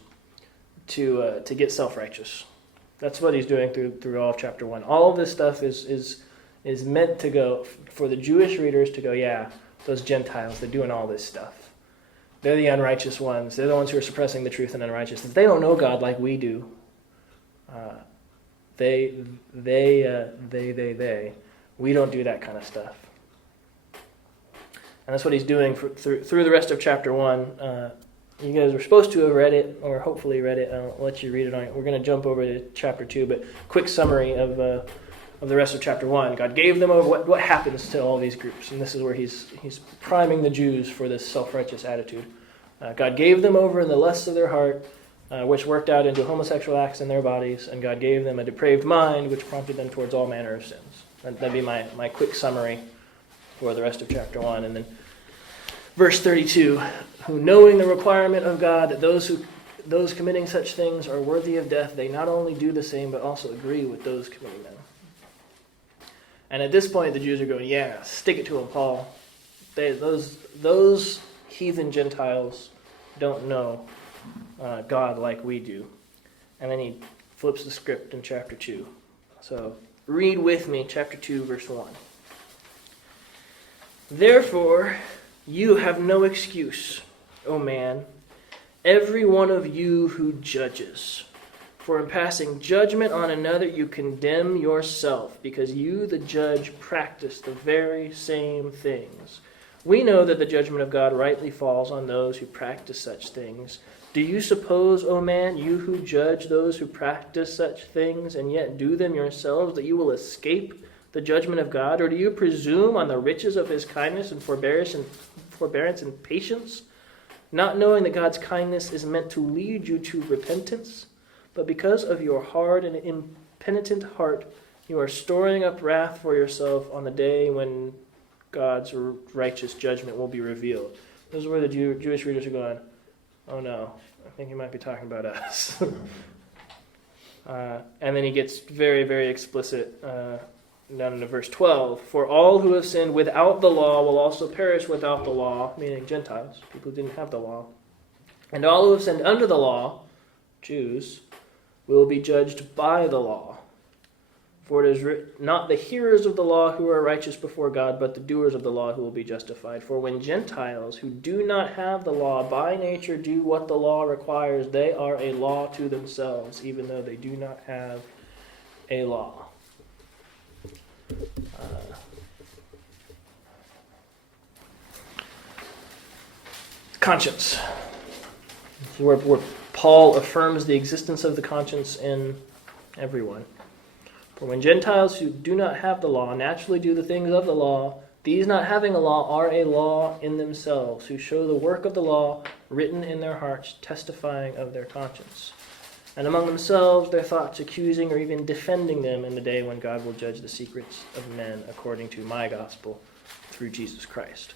to get self-righteous. That's what he's doing through all of chapter 1. All of this stuff is meant to go for the Jewish readers to go, yeah, those Gentiles, they're doing all this stuff. They're the unrighteous ones. They're the ones who are suppressing the truth and unrighteousness. They don't know God like we do. They. We don't do that kind of stuff. And that's what he's doing through the rest of chapter 1. You guys were supposed to have read it, or hopefully read it. I'll let you read it on it. We're going to jump over to chapter 2, but quick summary of the rest of chapter 1. God gave them over. What happens to all these groups? And this is where he's priming the Jews for this self-righteous attitude. God gave them over in the lusts of their heart, which worked out into homosexual acts in their bodies, and God gave them a depraved mind, which prompted them towards all manner of sins. That'd be my quick summary for the rest of chapter 1. And then verse 32, who knowing the requirement of God that those committing such things are worthy of death, they not only do the same, but also agree with those committing them. And at this point, the Jews are going, yeah, stick it to them, Paul. Those heathen Gentiles don't know God like we do. And then he flips the script in chapter 2. So read with me chapter 2, verse 1. Therefore, you have no excuse, O man, every one of you who judges. For in passing judgment on another, you condemn yourself, because you, the judge, practice the very same things. We know that the judgment of God rightly falls on those who practice such things. Do you suppose, O man, you who judge those who practice such things, and yet do them yourselves, that you will escape the judgment of God? Or do you presume on the riches of his kindness and forbearance and patience, not knowing that God's kindness is meant to lead you to repentance? But because of your hard and impenitent heart, you are storing up wrath for yourself on the day when God's righteous judgment will be revealed. This is where the Jewish readers are going, oh no, I think he might be talking about us. And then he gets very, very explicit down into verse 12. For all who have sinned without the law will also perish without the law, meaning Gentiles, people who didn't have the law. And all who have sinned under the law, Jews, will be judged by the law. For it is not the hearers of the law who are righteous before God, but the doers of the law who will be justified. For when Gentiles who do not have the law by nature do what the law requires, they are a law to themselves, even though they do not have a law. Conscience. Where Paul affirms the existence of the conscience in everyone. For when Gentiles who do not have the law naturally do the things of the law, these not having a law are a law in themselves, who show the work of the law written in their hearts, testifying of their conscience. And among themselves their thoughts accusing or even defending them in the day when God will judge the secrets of men according to my gospel through Jesus Christ.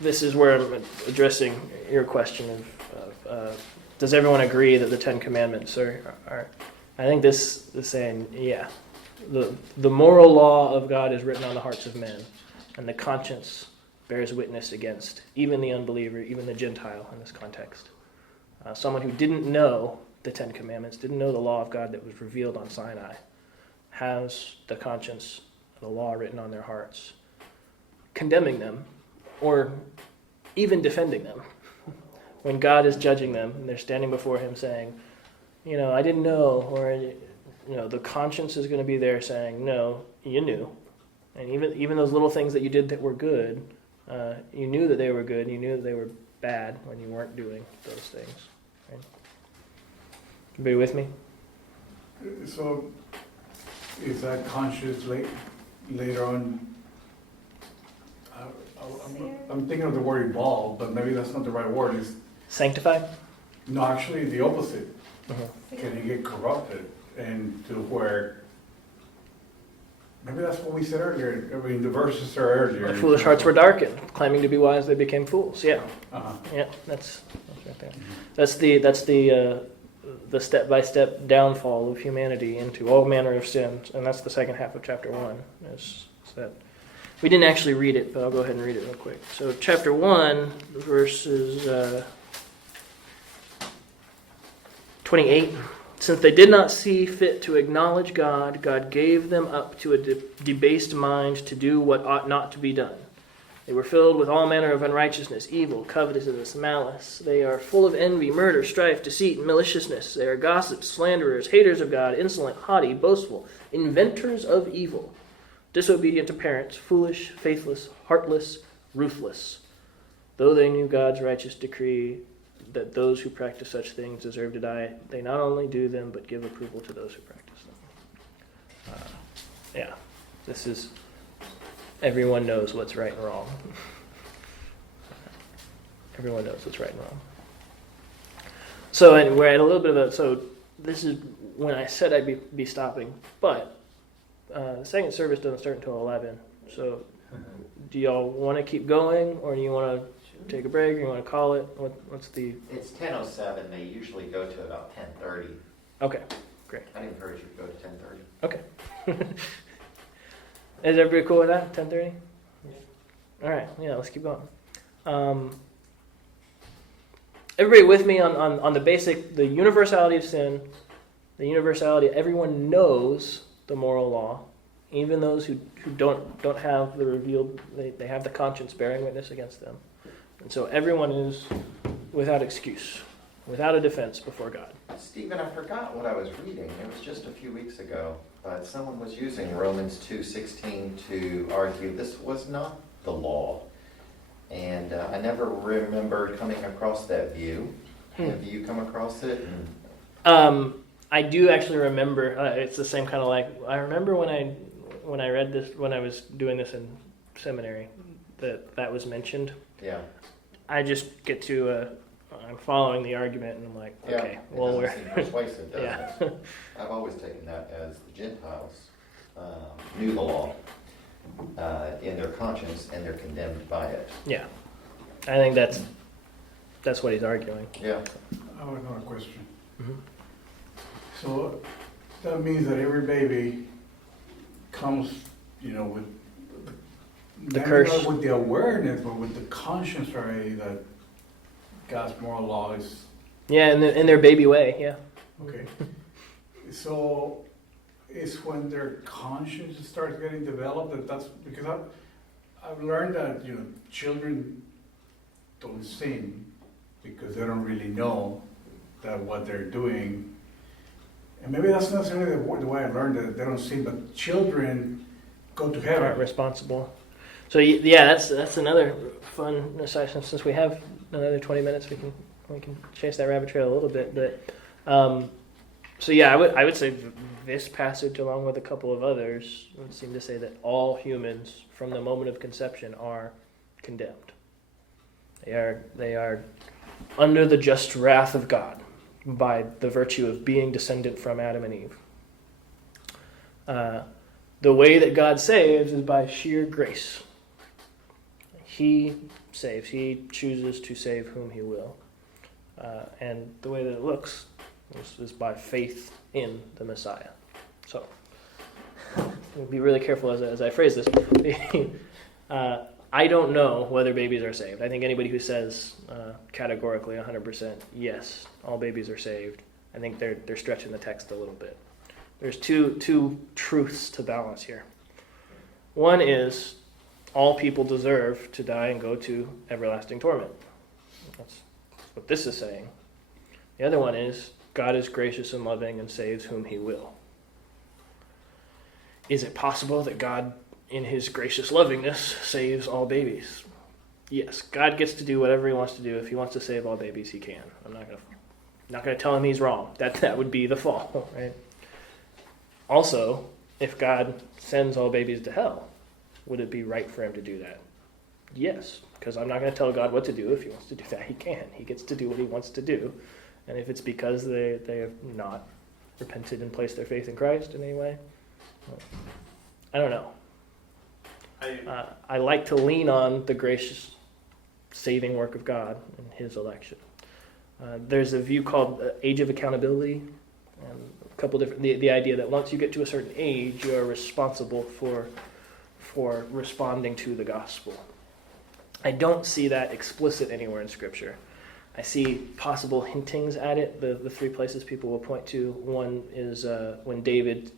This is where I'm addressing your question of does everyone agree that the Ten Commandments are I think this is saying, yeah, the moral law of God is written on the hearts of men, and the conscience bears witness against even the unbeliever, even the Gentile in this context. Someone who didn't know the Ten Commandments, didn't know the law of God that was revealed on Sinai, has the conscience, the law written on their hearts, condemning them, or even defending them. When God is judging them, and they're standing before him saying, I didn't know, or, the conscience is going to be there saying, no, you knew. And even those little things that you did that were good, you knew that they were good, and you knew that they were bad when you weren't doing those things. Right? Everybody with me? So, is that conscious later on? I'm thinking of the word evolve, but maybe that's not the right word. It's Sanctified? no, actually the opposite. Uh-huh. Can you get corrupted and to where? Maybe that's what we said earlier. I mean, the verses are earlier. The foolish hearts were darkened, claiming to be wise, they became fools. Yeah, Uh-huh. yeah, that's right there. That's the step-by-step downfall of humanity into all manner of sins, and that's the second half of chapter 1. Is that we didn't actually read it, but I'll go ahead and read it real quick. So, chapter 1, verses 28. Since they did not see fit to acknowledge God, God gave them up to a debased mind to do what ought not to be done. They were filled with all manner of unrighteousness, evil, covetousness, malice. They are full of envy, murder, strife, deceit, and maliciousness. They are gossips, slanderers, haters of God, insolent, haughty, boastful, inventors of evil, disobedient to parents, foolish, faithless, heartless, ruthless. Though they knew God's righteous decree that those who practice such things deserve to die, they not only do them, but give approval to those who practice them. This is, everyone knows what's right and wrong. Everyone knows what's right and wrong. So, and we're at a little bit of so this is when I said I'd be stopping, but the second service doesn't start until 11. So, do y'all want to keep going, or do you want to take a break, or you want to call it? What's the... It's 10:07. They usually go to about 10:30. Okay, great. I'd encourage you to go to 10:30. Okay. Is everybody cool with that? 10:30? All right, yeah, let's keep going. Everybody with me on the basic, the universality of sin, the universality, everyone knows the moral law, even those who don't have the revealed, they have the conscience bearing witness against them. And so everyone is without excuse, without a defense before God. Stephen, I forgot what I was reading. It was just a few weeks ago, but someone was using Romans 2:16 to argue this was not the law. And I never remember coming across that view. Have you come across it? I do actually remember. It's the same kind of I remember when I read this, when I was doing this in seminary, that was mentioned. Yeah. I just get to I'm following the argument, and I'm like, okay, yeah, well, we're seem persuasive, doesn't yeah. it? I've always taken that as the Gentiles knew the law in their conscience, and they're condemned by it. Yeah, I think that's what he's arguing. Yeah. I have another question. Mm-hmm. So that means that every baby comes, with The not curse. with the awareness, but with the conscience already that God's moral law is Yeah, in their baby way. Yeah. okay. So it's when their conscience starts getting developed that's because I've learned that children don't sin because they don't really know that what they're doing. And maybe that's not necessarily the way I learned that they don't sin, but children go to heaven. Aren't responsible. So yeah, that's another fun session. Since we have another 20 minutes, we can chase that rabbit trail a little bit. But So yeah, I would say this passage, along with a couple of others, would seem to say that all humans, from the moment of conception, are condemned. They are under the just wrath of God by the virtue of being descendant from Adam and Eve. The way that God saves is by sheer grace. He saves. He chooses to save whom he will. And the way that it looks is by faith in the Messiah. So, I'll be really careful as I phrase this. I don't know whether babies are saved. I think anybody who says categorically 100% yes, all babies are saved, I think they're stretching the text a little bit. There's two truths to balance here. One is all people deserve to die and go to everlasting torment. That's what this is saying. The other one is God is gracious and loving and saves whom he will. Is it possible that God, in his gracious lovingness, saves all babies? Yes, God gets to do whatever he wants to do. If he wants to save all babies, he can. I'm not going to tell him he's wrong. That would be the fall, right? Also, if God sends all babies to hell, would it be right for him to do that? Yes, because I'm not going to tell God what to do. If he wants to do that, he can. He gets to do what he wants to do. And if it's because they have not repented and placed their faith in Christ in any way, well, I don't know. I like to lean on the gracious saving work of God in his election. There's a view called age of accountability, and a couple different. The idea that once you get to a certain age, you are responsible for responding to the gospel. I don't see that explicit anywhere in Scripture. I see possible hintings at it. The three places people will point to. One is when David,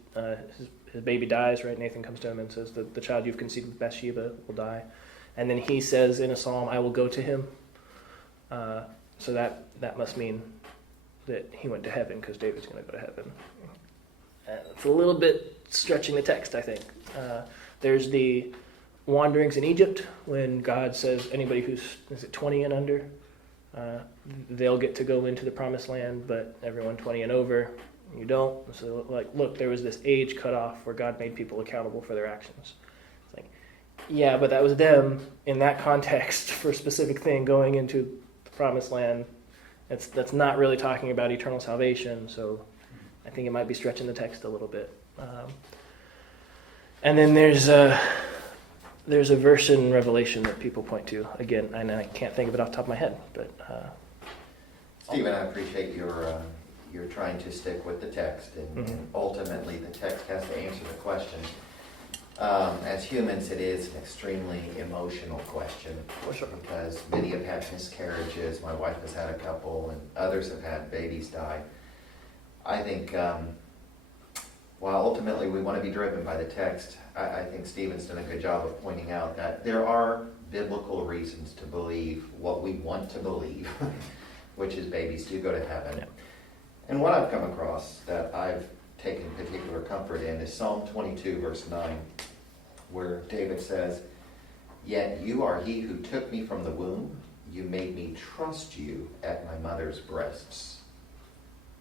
his baby dies, right? Nathan comes to him and says, the child you've conceived with Bathsheba will die. And then he says in a psalm, I will go to him. So that must mean that he went to heaven because David's going to go to heaven. It's a little bit stretching the text, I think. There's the wanderings in Egypt when God says anybody who's 20 and under, they'll get to go into the promised land, but everyone 20 and over, you don't. So, look, there was this age cutoff where God made people accountable for their actions. It's like, yeah, but that was them in that context for a specific thing going into the promised land. That's not really talking about eternal salvation, so I think it might be stretching the text a little bit. And then there's a verse in Revelation that people point to, again, and I can't think of it off the top of my head, but... Stephen, I appreciate you're trying to stick with the text, and ultimately the text has to answer the question. As humans, it is an extremely emotional question, because many have had miscarriages. My wife has had a couple, and others have had babies die. I think while ultimately we want to be driven by the text, I think Stephen's done a good job of pointing out that there are biblical reasons to believe what we want to believe, which is babies do go to heaven. Yeah. And what I've come across that I've taken particular comfort in is Psalm 22, verse 9, where David says, "Yet you are he who took me from the womb. You made me trust you at my mother's breasts.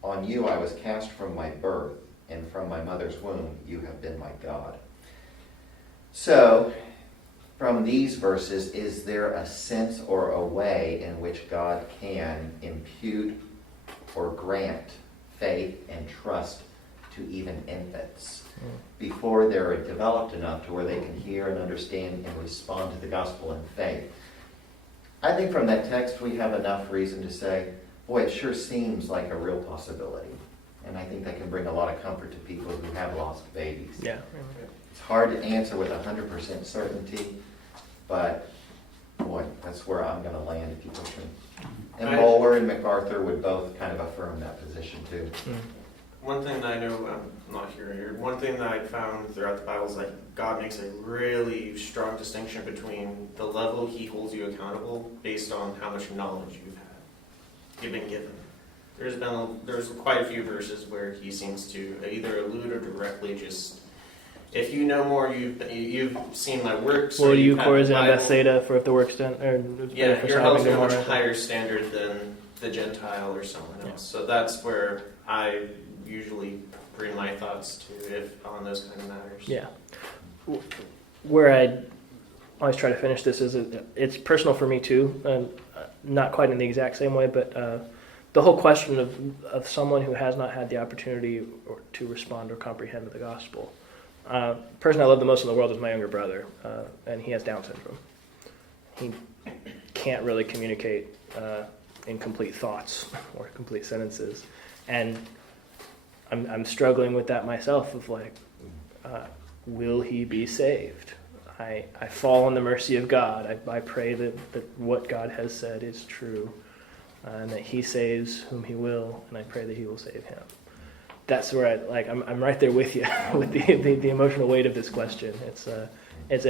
On you I was cast from my birth, and from my mother's womb you have been my God." So, from these verses, is there a sense or a way in which God can impute or grant faith and trust to even infants before they're developed enough to where they can hear and understand and respond to the gospel in faith? I think from that text we have enough reason to say, boy, it sure seems like a real possibility. And I think that can bring a lot of comfort to people who have lost babies. Yeah. It's hard to answer with 100% certainty, but boy, that's where I'm going to land if you push me. And Bowler and MacArthur would both kind of affirm that position too. One thing that I know, I'm not here, one thing that I found throughout the Bible is like God makes a really strong distinction between the level he holds you accountable based on how much knowledge you've been given. There's quite a few verses where he seems to either allude or directly just, if you know more, you've seen my works. Well, you Chorazin and Bethsaida for if the work's done. Yeah, you're held to a much higher standard than the Gentile or someone else. Yeah. So that's where I usually bring my thoughts to if on those kind of matters. Yeah. Where I always try to finish this is it's personal for me too, and not quite in the exact same way, but the whole question of someone who has not had the opportunity to respond or comprehend the gospel. Person I love the most in the world is my younger brother, and he has Down syndrome. He can't really communicate in complete thoughts or complete sentences, and I'm struggling with that myself. Of like, will he be saved? I fall on the mercy of God. I pray that what God has said is true, and that He saves whom He will, and I pray that He will save him. That's where I'm right there with you with the emotional weight of this question. It's a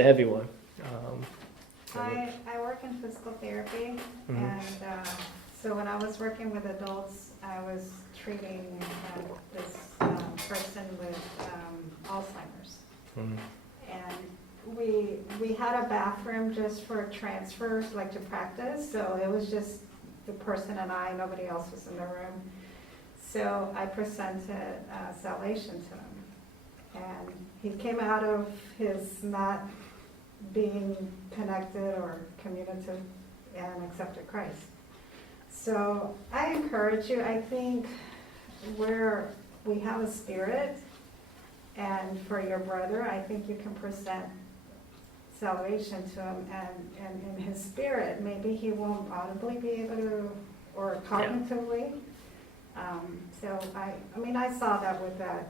heavy one. I work in physical therapy, Mhm. and so when I was working with adults, I was treating this person with Alzheimer's. Mhm. And we had a bathroom just for transfers, like to practice, so it was just the person and I, nobody else was in the room. So I presented salvation to him, and he came out of his not being connected or communicative and accepted Christ. So I encourage you, I think where we have a spirit, and for your brother, I think you can present salvation to him, and in his spirit, maybe he won't audibly be able to, or cognitively. So I saw that with that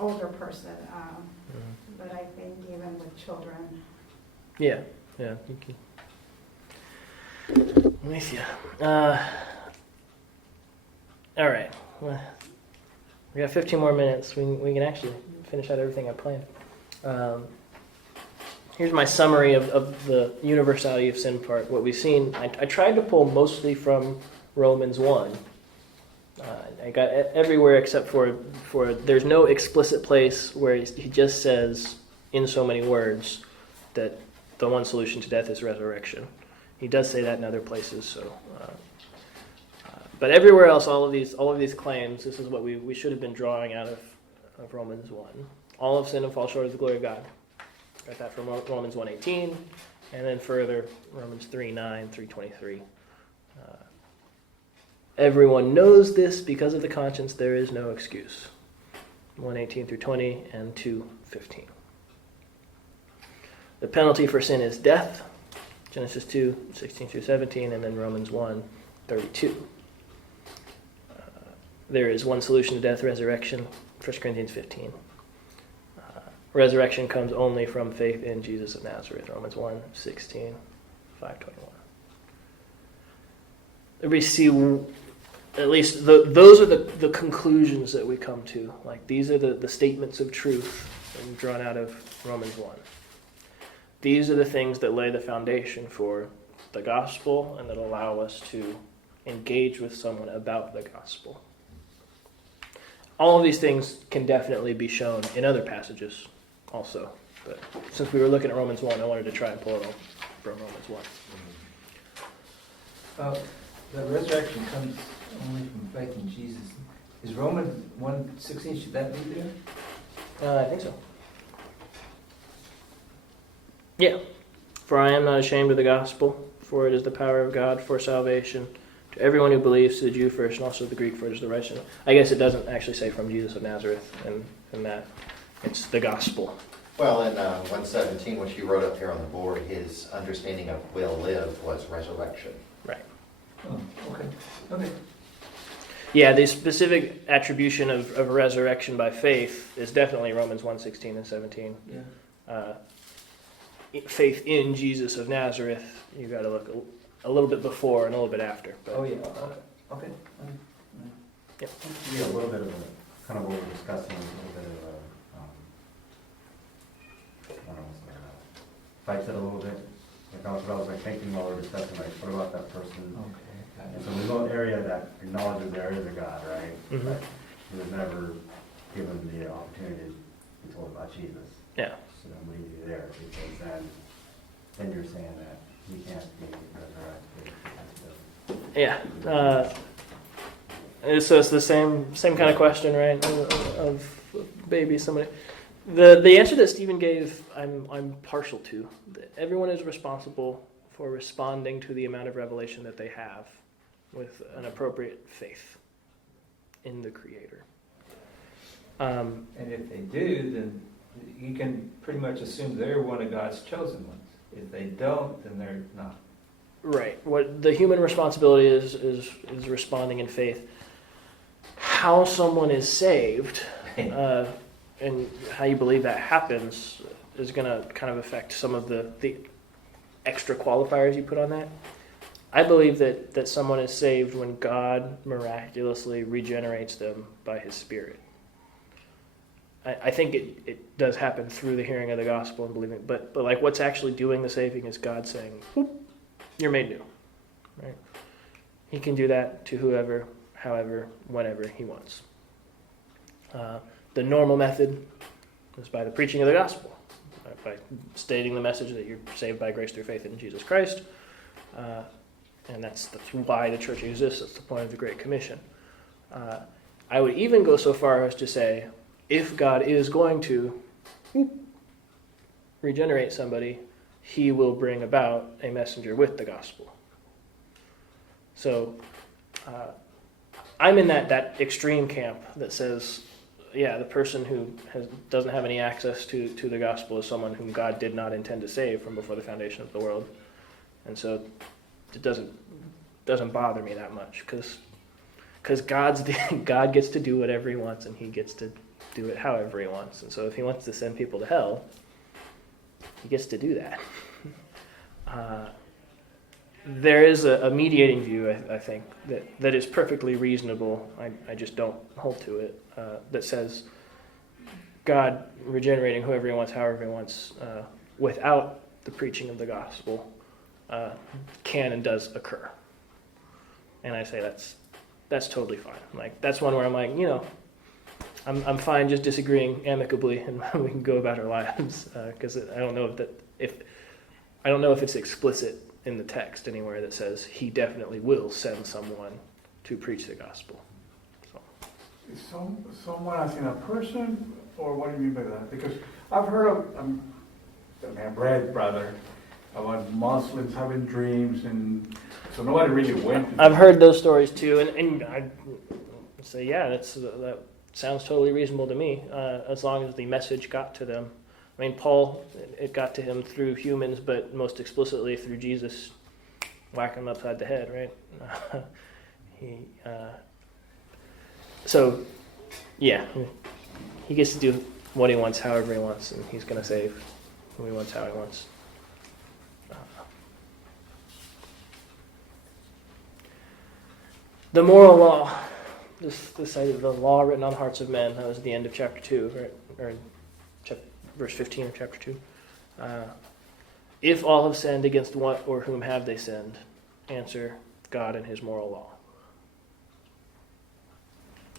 older person, but I think even with children. Yeah. Thank you. I'm with you. All right. Well, we got 15 more minutes. We can actually finish out everything I planned. Here's my summary of the universality of sin part. What we've seen, I tried to pull mostly from Romans 1. I got everywhere except for there's no explicit place where he just says in so many words that the one solution to death is resurrection. He does say that in other places. So, but everywhere else, all of these claims, this is what we should have been drawing out of Romans 1. All have sinned and fall short of the glory of God. Got that from Romans 1:18, and then further Romans 3:9, 3:23. Everyone knows this because of the conscience. There is no excuse. 1:18 through 20 and 2:15. The penalty for sin is death. Genesis 2:16 through 17, and then Romans 1:32. There is one solution to death: resurrection. 1 Corinthians 15. Resurrection comes only from faith in Jesus of Nazareth. Romans 1:16, 5:21. We see at least those are the conclusions that we come to. Like these are the statements of truth drawn out of Romans 1. These are the things that lay the foundation for the gospel and that allow us to engage with someone about the gospel. All of these things can definitely be shown in other passages also. But since we were looking at Romans 1, I wanted to try and pull it all from Romans 1. The resurrection comes only from faith in Jesus. Is Romans 1:16, should that be there? I think so. Yeah. For I am not ashamed of the gospel, for it is the power of God for salvation to everyone who believes, to the Jew first, and also the Greek, for it is the righteousness. I guess it doesn't actually say from Jesus of Nazareth, and that it's the gospel. Well, in 1:17, which you wrote up here on the board, his understanding of will live was resurrection. Right. Oh, okay. Yeah, the specific attribution of resurrection by faith is definitely Romans 1:16 and 17. Yeah. Faith in Jesus of Nazareth, you got to look a little bit before and a little bit after. But, Oh, yeah. Okay. Yep. Yeah, a little bit of kind of what we're discussing, a little bit of I don't know, fights it a little bit. Like I was thinking while we were discussing, what about that person? Okay. And so there's no area that acknowledges there is a God, right? Mhm. But he was never given the opportunity to be told about Jesus. Yeah. So I'm leaving you there, because then you're saying that he can't be resurrected. Yeah. So it's the same kind of question, right? Of maybe somebody. The answer that Stephen gave, I'm partial to. Everyone is responsible for responding to the amount of revelation that they have with an appropriate faith in the Creator. And if they do, then you can pretty much assume they're one of God's chosen ones. If they don't, then they're not. Right. What the human responsibility is responding in faith. How someone is saved, and how you believe that happens, is going to kind of affect some of the extra qualifiers you put on that. I believe that someone is saved when God miraculously regenerates them by His Spirit. I think it does happen through the hearing of the gospel and believing, but like what's actually doing the saving is God saying, "Whoop, you're made new." Right? He can do that to whoever, however, whenever He wants. The normal method is by the preaching of the gospel, by stating the message that you're saved by grace through faith in Jesus Christ. And that's why the church exists. That's the point of the Great Commission. I would even go so far as to say, if God is going to regenerate somebody, He will bring about a messenger with the gospel. So I'm in that extreme camp that says, yeah, the person who doesn't have any access to the gospel is someone whom God did not intend to save from before the foundation of the world. And so it doesn't bother me that much, because God gets to do whatever He wants, and He gets to do it however He wants. And so if He wants to send people to hell, He gets to do that. There is a mediating view, I think, that is perfectly reasonable. I just don't hold to it. That says God regenerating whoever He wants, however He wants, without the preaching of the gospel, can and does occur. And I say that's totally fine. Like, that's one where I'm like, I'm fine just disagreeing amicably, and we can go about our lives, because I don't know if it's explicit in the text anywhere that says He definitely will send someone to preach the gospel. So. Is someone as in a person, or what do you mean by that? Because I've heard of, I've read rather, about Muslims having dreams, and so nobody really went to I've heard those stories too, and I say, yeah, that sounds totally reasonable to me, as long as the message got to them. I mean, Paul, it got to him through humans, but most explicitly through Jesus whacking him upside the head, right? So, yeah, He gets to do what He wants, however He wants, and He's going to save who He wants, how He wants. The moral law, this idea of the law written on the hearts of men, that was the end of chapter 2, right? Or verse 15 of chapter 2. If all have sinned, against what or whom have they sinned? Answer, God and His moral law.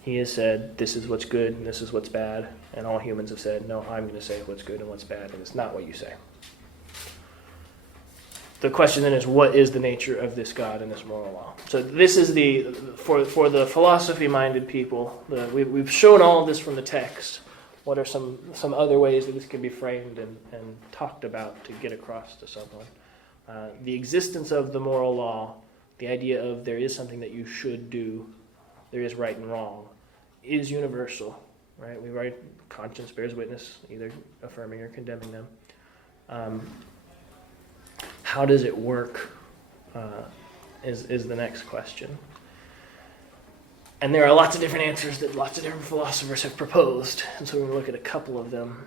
He has said, this is what's good and this is what's bad, and all humans have said, no, I'm going to say what's good and what's bad, and it's not what you say. The question then is, what is the nature of this God and this moral law? So this is for the philosophy-minded people, we've shown all of this from the text. What are some other ways that this can be framed and talked about to get across to someone? The existence of the moral law, the idea of there is something that you should do, there is right and wrong, is universal, right? We write, conscience bears witness, either affirming or condemning them. How does it work is the next question. And there are lots of different answers that lots of different philosophers have proposed, and so we're going to look at a couple of them.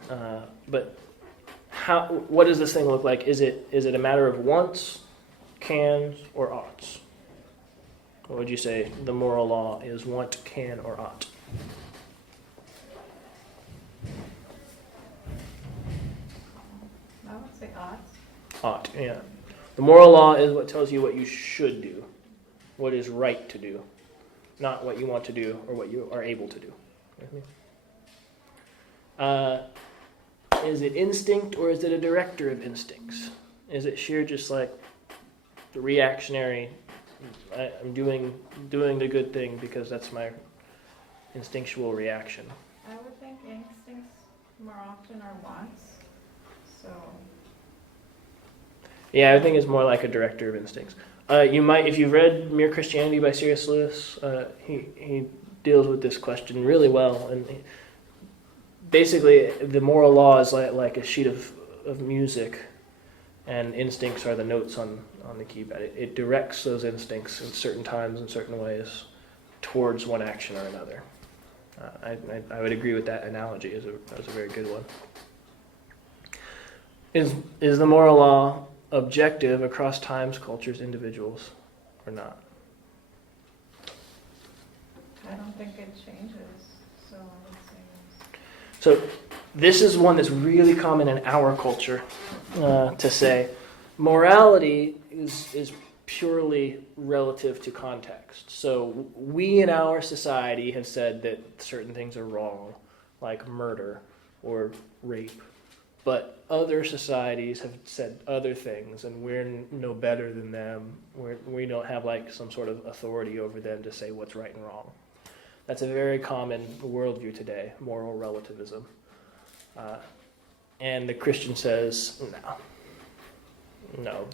But what does this thing look like? Is it a matter of wants, cans, or oughts? What would you say the moral law is? Want, can, or ought? I would say ought. Ought, yeah. The moral law is what tells you what you should do, what is right to do, not what you want to do or what you are able to do. Is it instinct, or is it a director of instincts? Is it sheer just like the reactionary, I'm doing the good thing because that's my instinctual reaction. I would think instincts more often are wants, so. Yeah, I think it's more like a director of instincts. You might, if you've read Mere Christianity by C.S. Lewis, he deals with this question really well. And basically, the moral law is like a sheet of music, and instincts are the notes on the keypad. It directs those instincts in certain times and certain ways towards one action or another. I would agree with that analogy as a very good one. Is the moral law objective across times, cultures, individuals, or not? I don't think it changes, so I would say yes. So this is one that's really common in our culture, to say morality is purely relative to context. So we in our society have said that certain things are wrong, like murder or rape, but other societies have said other things, and we're no better than them. We don't have like some sort of authority over them to say what's right and wrong. That's a very common worldview today, moral relativism. And the Christian says, no,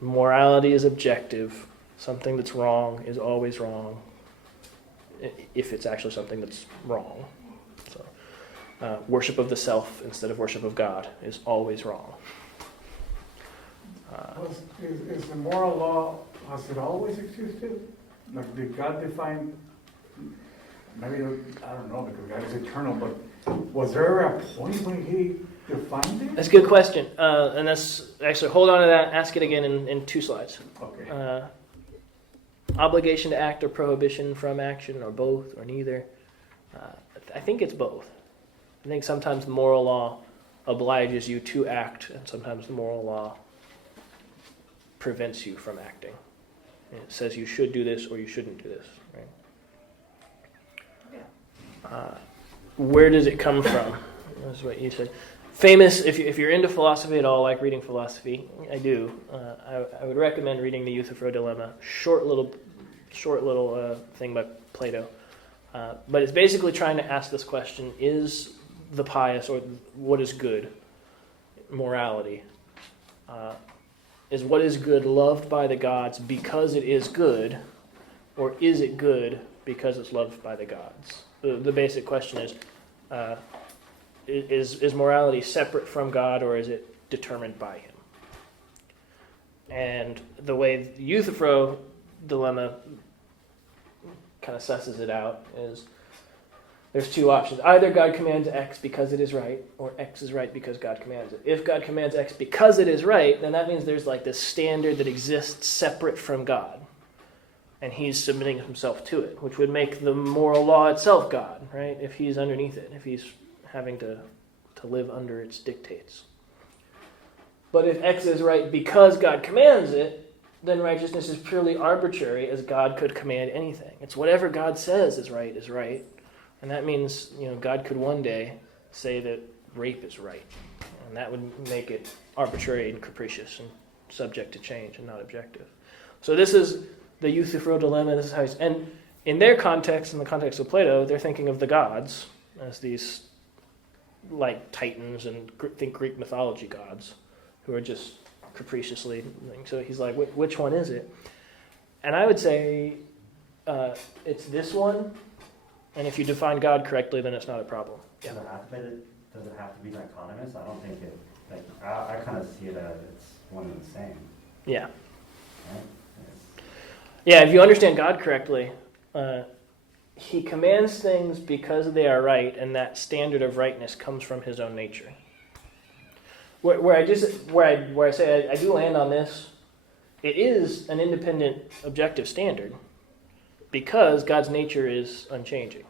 morality is objective. Something that's wrong is always wrong, if it's actually something that's wrong. So, worship of the self instead of worship of God is always wrong. Is the moral law, has it always existed? Like, did God define, maybe, I don't know, because God is eternal, but was there a point when he defined it? That's a good question. And that's actually, hold on to that, ask it again in 2 slides. Okay. Obligation to act or prohibition from action, or both, or neither. I think it's both. I think sometimes the moral law obliges you to act, and sometimes the moral law prevents you from acting. And it says you should do this or you shouldn't do this. Right? Yeah. Where does it come from? That's what you said. Famous, if you're into philosophy at all, like reading philosophy, I do. I would recommend reading The Euthyphro Dilemma. Short little thing by Plato. But it's basically trying to ask this question: is the pious, or what is good, morality? Is what is good loved by the gods because it is good, or is it good because it's loved by the gods? The basic question is morality separate from God, or is it determined by Him? And the way the Euthyphro Dilemma kind of susses it out is there's 2 options. Either God commands X because it is right, or X is right because God commands it. If God commands X because it is right, then that means there's like this standard that exists separate from God, and He's submitting Himself to it, which would make the moral law itself God, right? If He's underneath it, if He's having to live under its dictates. But if X is right because God commands it, then righteousness is purely arbitrary, as God could command anything. It's whatever God says is right. And that means, God could one day say that rape is right. And that would make it arbitrary and capricious and subject to change and not objective. So this is the Euthyphro Dilemma. This is how and in their context, in the context of Plato, they're thinking of the gods as these like titans and think Greek mythology gods who are just capriciously. So he's like, which one is it? And I would say it's this one. And if you define God correctly, then it's not a problem. Yeah. Does it have to be dichotomous? I don't think it. I kind of see it as it's one and the same. Yeah. Right? Yeah. If you understand God correctly, He commands things because they are right, and that standard of rightness comes from His own nature. Where I say I do land on this, it is an independent, objective standard, because God's nature is unchanging.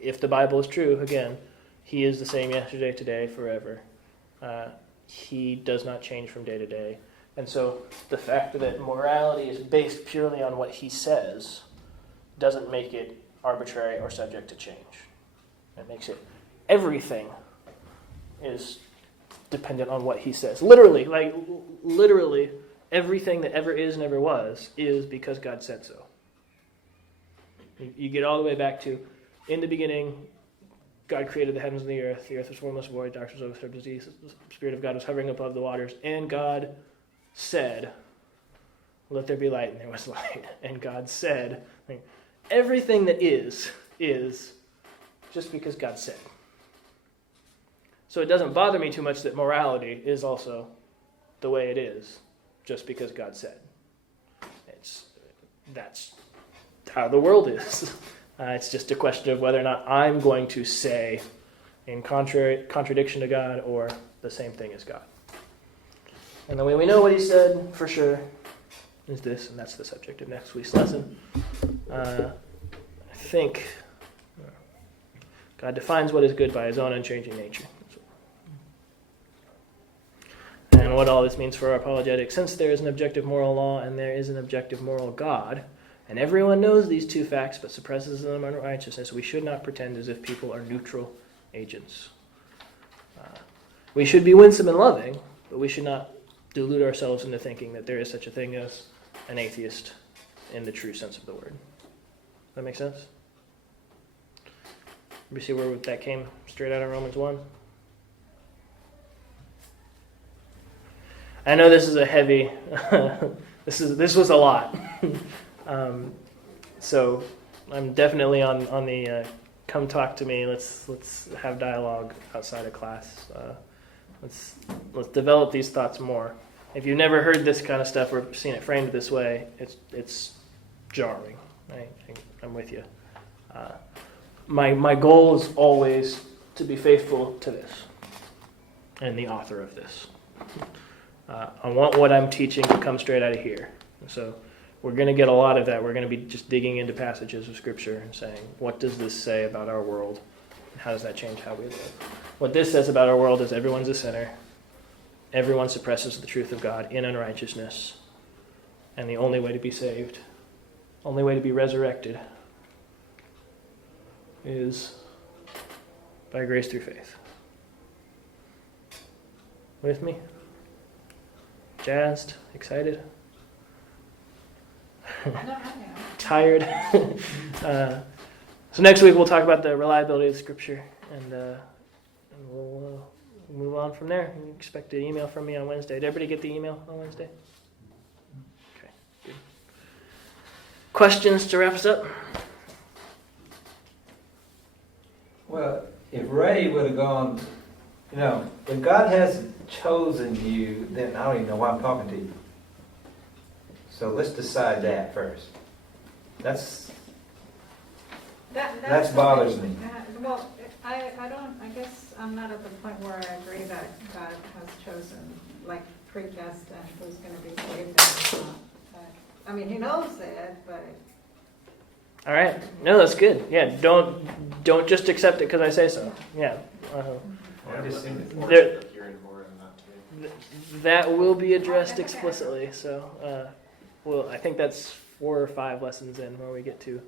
If the Bible is true, again, He is the same yesterday, today, forever. He does not change from day to day. And so the fact that morality is based purely on what He says doesn't make it arbitrary or subject to change. It makes it everything is dependent on what He says. Literally everything that ever is and ever was is because God said so. You get all the way back to, in the beginning, God created the heavens and the earth. The earth was formless, void, darkness was over, disease. The Spirit of God was hovering above the waters. And God said, let there be light, and there was light. And God said, everything that is just because God said. So it doesn't bother me too much that morality is also the way it is, just because God said. That's how the world is. It's just a question of whether or not I'm going to say in contradiction to God or the same thing as God. And the way we know what he said for sure is this, and that's the subject of next week's lesson. I think God defines what is good by his own unchanging nature. And what all this means for our apologetics, since there is an objective moral law and there is an objective moral God, and everyone knows these two facts but suppresses them in unrighteousness, we should not pretend as if people are neutral agents. We should be winsome and loving, but we should not delude ourselves into thinking that there is such a thing as an atheist in the true sense of the word. Does that make sense? You see where that came straight out of Romans 1? I know this is a heavy, this was a lot. So I'm definitely on the come talk to me. Let's have dialogue outside of class. Let's develop these thoughts more. If you've never heard this kind of stuff or seen it framed this way, it's jarring. I'm with you. My goal is always to be faithful to this and the author of this. I want what I'm teaching to come straight out of here. So we're going to get a lot of that. We're going to be just digging into passages of Scripture and saying, what does this say about our world? And how does that change how we live? What this says about our world is everyone's a sinner. Everyone suppresses the truth of God in unrighteousness. And the only way to be saved, only way to be resurrected, is by grace through faith. With me? Jazzed? Excited? No, I know. Tired? So next week we'll talk about the reliability of the Scripture, and we'll move on from there. You expect an email from me on Wednesday. Did everybody get the email on Wednesday? Okay, good. Questions to wrap us up? Well, if Ray would have gone, if God hasn't chosen you, then I don't even know why I'm talking to you. So let's decide that first. That bothers me. Well, I guess I'm not at the point where I agree that God has chosen, like, predestined who's going to be saved and who's not. I mean, he knows it, but... All right. No, that's good. Yeah, don't just accept it because I say so. Yeah. That will be addressed explicitly. So, I think that's 4 or 5 lessons in where we get to